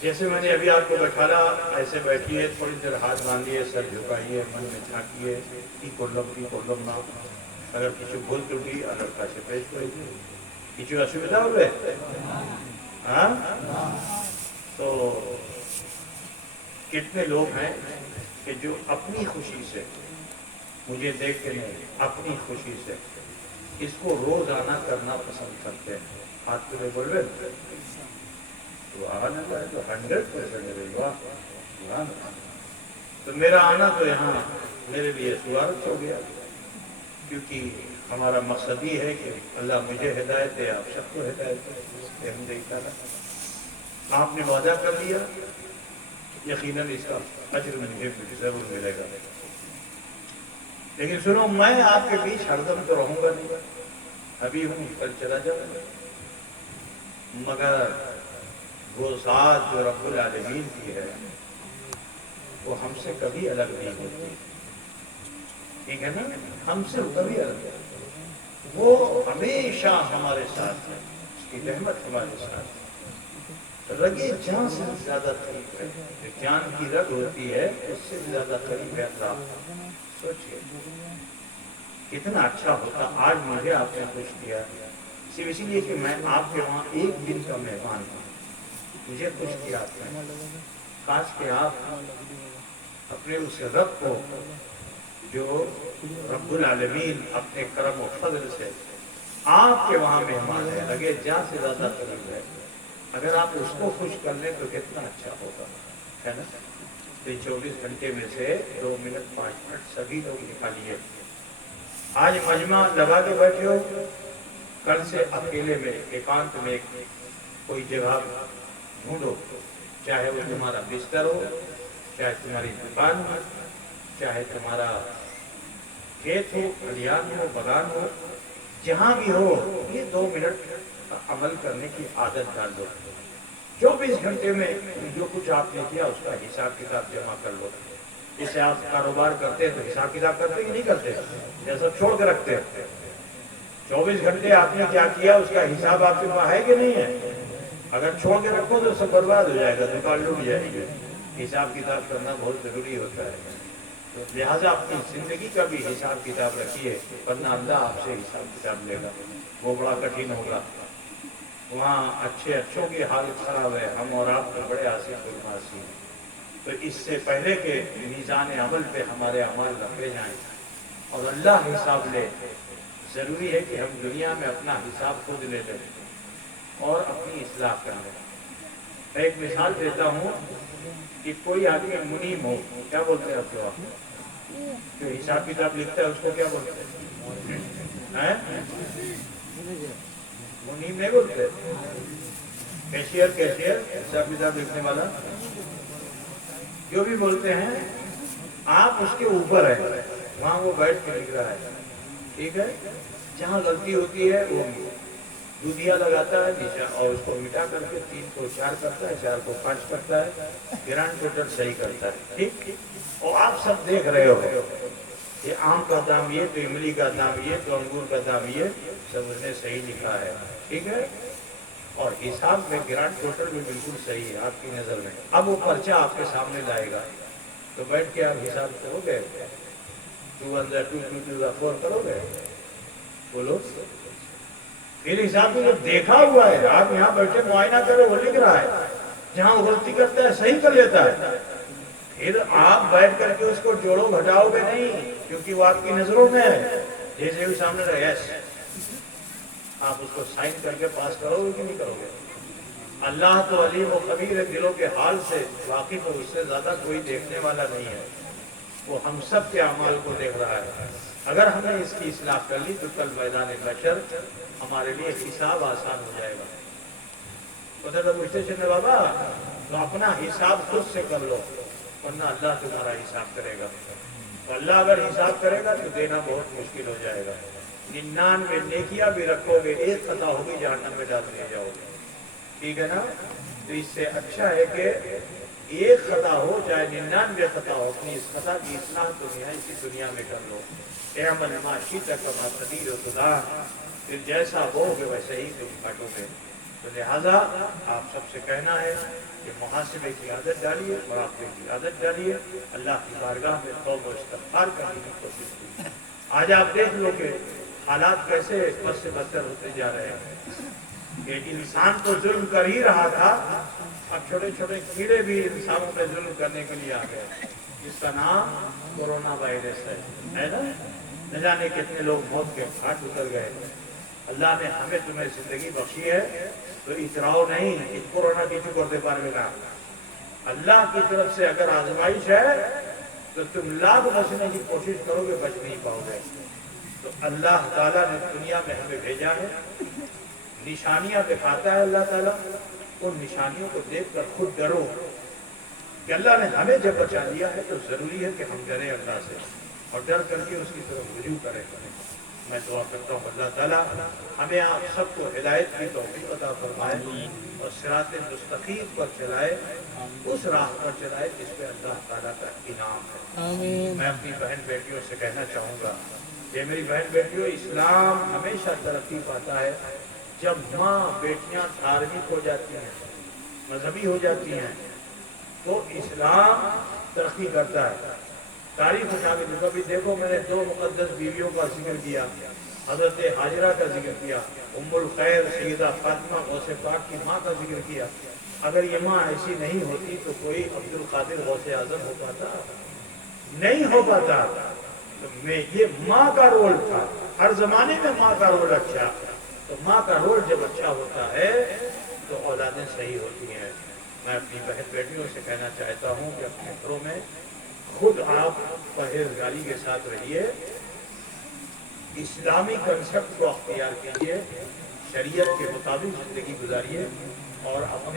جیسے میں نے ابھی آپ کو بٹھالا، ایسے بیٹھیے، تھوڑی دیر ہاتھ باندھیے، سر جھکائیے، من میں جھانکیے، کی کولم نہ، اگر کسی بھول ٹوٹی اگر کاسے پیش کوئی کسی اسویدھا ہوئے ہاں تو کتنے لوگ ہیں کہ جو اپنی خوشی سے، مجھے دیکھ کے نہیں، اپنی خوشی سے اس کو روزانہ کرنا پسند کرتے ہیں۔ ہاتھ پہ بول رہے تو آنا ہے تو 100% تو میرا آنا تو یہاں میرے لیے سوارت ہو گیا، کیونکہ ہمارا مقصد یہ ہے کہ اللہ مجھے ہدایت دے، آپ سب کو ہدایت دے، ہم دیکھتا رہا۔ آپ نے وعدہ کر لیا، یقیناً اس کا اجر مجھے ضرور ملے گا۔ لیکن سنو، میں آپ کے بیچ ہر دم تو رہوں گا نہیں، ابھی ہوں، کل چلا جاؤں گا، مگر وہ ذات جو رب العالمین کی ہے وہ ہم سے کبھی الگ نہیں ہوتی، ٹھیک ہے نا؟ ہم سے کبھی الگ نہیں، وہ ہمیشہ ہمارے ساتھ ہے، اس کی رحمت ہمارے ساتھ ہے۔ رگے جان سے زیادہ قریب ہے، جو جان کی رگ ہوتی ہے اس سے زیادہ قریب ہے اللہ۔ سوچئے کتنا اچھا ہوتا آج مجھے آپ نے خوش کیا، صرف اسی لیے کہ میں آپ کے وہاں ایک دن کا مہمان ہوں، مجھے خوش کیا آپ نے۔ کاش کہ آپ اپنے اس رب کو جو رب العالمین اپنے کرم و فضل سے آپ کے وہاں مہمان ہے، لگے جہاں سے زیادہ قریب ہے، اگر آپ اس کو خوش کر لیں تو کتنا اچھا ہوگا، ہے نا؟ تو 24 گھنٹے میں سے 2 منٹ 5 منٹ سبھی لوگ نکالیے۔ آج مجمع لگا کے بیٹھے ہو، کل سے اکیلے میں ایکانت میں کوئی جگہ ڈھونڈو، چاہے وہ تمہارا بستر ہو، چاہے تمہاری دکان ہو، چاہے تمہارا کھیت ہو، کھلیان ہو، بغان ہو، جہاں بھی ہو، یہ 2 منٹ عمل کرنے کی عادت ڈال دو۔ 24 گھنٹے میں جو کچھ آپ نے کیا اس کا حساب کتاب جمع کر لو۔ جسے آپ کاروبار کرتے ہیں تو حساب کتاب کرتے کہ نہیں کرتے؟ یہ سب چھوڑ کے رکھتے ہیں۔ 24 گھنٹے آپ نے کیا کیا اس کا حساب آپ کے پاس ہے کہ نہیں ہے؟ اگر چھوڑ کے رکھو تو سب برباد ہو جائے گا، دکان ڈوب جائے گی۔ حساب کتاب کرنا بہت ضروری ہوتا ہے، تو لہٰذا اپنی زندگی کا بھی حساب کتاب رکھیے، ورنہ اللہ آپ سے حساب کتاب لے گا، وہ بڑا کٹھن ہوگا۔ وہاں اچھوں کی حالت خراب ہے، ہم اور آپ کو بڑے آصف الماسی ہیں۔ تو اس سے پہلے کہ میزان عمل پہ ہمارے اعمال رکھے جائیں اور اللہ حساب لے، ضروری ہے کہ ہم دنیا میں اپنا حساب خود لے لیں اور اپنی اصلاح کر لیں۔ میں ایک مثال دیتا ہوں کہ کوئی آدمی منیم ہو، کیا بولتے ہیں آپ لوگ؟ جو حساب کتاب لکھتا ہے اس کو کیا بولتے ہیں؟ منیم نہیں بولتے، کیشیئر حساب کتاب لکھنے والا، جو بھی بولتے ہیں، آپ اس کے اوپر ہے، وہاں وہ بیٹھ کے لکھ رہا ہے، ٹھیک ہے؟ جہاں غلطی ہوتی ہے وہ دودھیا لگاتا ہے نیچے اور اس کو مٹا کر کے 3 کو 4 کرتا ہے، 4 کو 5 کرتا ہے، گرانڈ ٹوٹل صحیح کرتا ہے، ٹھیک؟ اور آپ سب دیکھ رہے ہو، یہ آم کا دام یہ، تو املی کا دام یہ، تو انگور کا دام یہ، سب اس نے صحیح لکھا ہے، ٹھیک ہے؟ اور حساب میں گرانڈ ٹوٹل بھی بالکل صحیح ہے آپ کی نظر میں۔ اب وہ پرچہ آپ کے سامنے لائے گا تو بیٹھ کے آپ حساب کرو گے، 2 × 2 = 2 × 4 کرو گے؟ بولو، پھر حساب میں جب دیکھا ہوا ہے، آپ یہاں بیٹھے معائنہ کرو، وہ لکھ رہا ہے، جہاں وہ غلطی کرتا ہے صحیح کر لیتا ہے، پھر آپ بیٹھ کر کے اس کو جوڑو گھٹاؤ گے نہیں، کیونکہ وہ آپ کی نظروں میں ہے، جیسے بھی سامنے رہے یس، آپ اس کو سائن کر کے پاس کرو گے کہ نہیں کرو گے؟ اللہ تو علیم و خبیر ہے، دلوں کے حال سے واقف ہے، اس سے زیادہ کوئی دیکھنے والا نہیں ہے، وہ ہم سب کے اعمال کو دیکھ رہا ہے۔ اگر ہم نے اس کی اصلاح کر لی تو کل میدان محشر ہمارے لیے حساب آسان ہو جائے گا۔ ادھر اسٹیشن میں بابا تو اپنا حساب خود سے کر لو، ورنہ اللہ تمہارا حساب کرے گا، تو اللہ اگر حساب کرے گا تو دینا بہت مشکل ہو جائے گا۔ 99 نیکیاں بھی رکھو گے، ایک خطا ہوگی جہنم میں ڈال دیے جاؤ گے۔ ٹھیک ہے نا؟ تو اس سے اچھا ہے کہ ایک خطا ہو چاہے 99 خطا ہو، اپنی اس خطا کی اصلاح دنیا اسی دنیا میں کر لو۔ اعمل ما شئت کما تدین خدا، پھر جیسا ہو گے ویسے ہی تم کٹو گے۔ تو لہٰذا آپ سب سے کہنا ہے کہ محاسبے کی عادت ڈالیے، مراقبے کی عادت ڈالیے، اللہ کی بارگاہ میں توبہ و استغفار کرنے کی کوشش کیجیے۔ آج آپ دیکھ لو کہ حالات کیسے بد سے بدتر ہوتے جا رہے ہیں کہ انسان تو ظلم کر ہی رہا تھا، اب چھوٹے چھوٹے کیڑے بھی انسانوں پہ ظلم کرنے کے لیے آ گئے، جس کا نام کورونا وائرس ہے نا؟ نہ جانے کتنے لوگ موت کے گھاٹ اتر گئے۔ اللہ نے ہمیں تمہیں زندگی بخشی ہے تو اتراؤ نہیں کہ کورونا کسی کو دے پار ملا۔ اللہ کی طرف سے اگر آزمائش ہے تو تم لاکھ بچنے کی کوشش کرو گے، بچ نہیں پاؤ گے۔ تو اللہ تعالیٰ نے دنیا میں ہمیں بھیجا ہے، نشانیاں دکھاتا ہے اللہ تعالیٰ، ان نشانیوں کو دیکھ کر خود ڈرو کہ اللہ نے ہمیں جب بچا لیا ہے تو ضروری ہے کہ ہم ڈریں اللہ سے اور ڈر کر کے اس کی طرف رجوع کریں۔ میں دعا کرتا ہوں اللہ تعالیٰ ہمیں آپ سب کو ہدایت کی توفیق عطا فرمائے اور صراط مستقیم پر چلائے، اس راہ پر چلائے جس پہ اللہ تعالیٰ کا انعام ہے۔ میں اپنی بہن بیٹیوں سے کہنا چاہوں گا کہ میری بہن بیٹیوں، اسلام ہمیشہ ترقی پاتا ہے جب ماں بیٹیاں دھارمک ہو جاتی ہیں، مذہبی ہو جاتی ہیں، تو اسلام ترقی کرتا ہے۔ تاریخ اٹھا کے کبھی دیکھو، میں نے 2 مقدس بیویوں کا ذکر کیا، حضرت حاجرہ کا ذکر کیا، ام الخیر سیدہ فاطمہ غوث پاک کی ماں کا ذکر کیا۔ اگر یہ ماں ایسی نہیں ہوتی تو کوئی عبد القادر غوث اعظم ہو پاتا نہیں ہو پاتا۔ تو یہ ماں کا رول تھا، ہر زمانے میں ماں کا رول اچھا، تو ماں کا رول جب اچھا ہوتا ہے تو اولادیں صحیح ہوتی ہیں۔ میں اپنی بہن بیٹیوں سے کہنا چاہتا ہوں کہ اپنے گھروں میں خود آپ پرہیزگاری کے ساتھ رہیے، اسلامی کنسپٹ کو اختیار کیجیے، شریعت کے مطابق زندگی گزاریے اور اپنے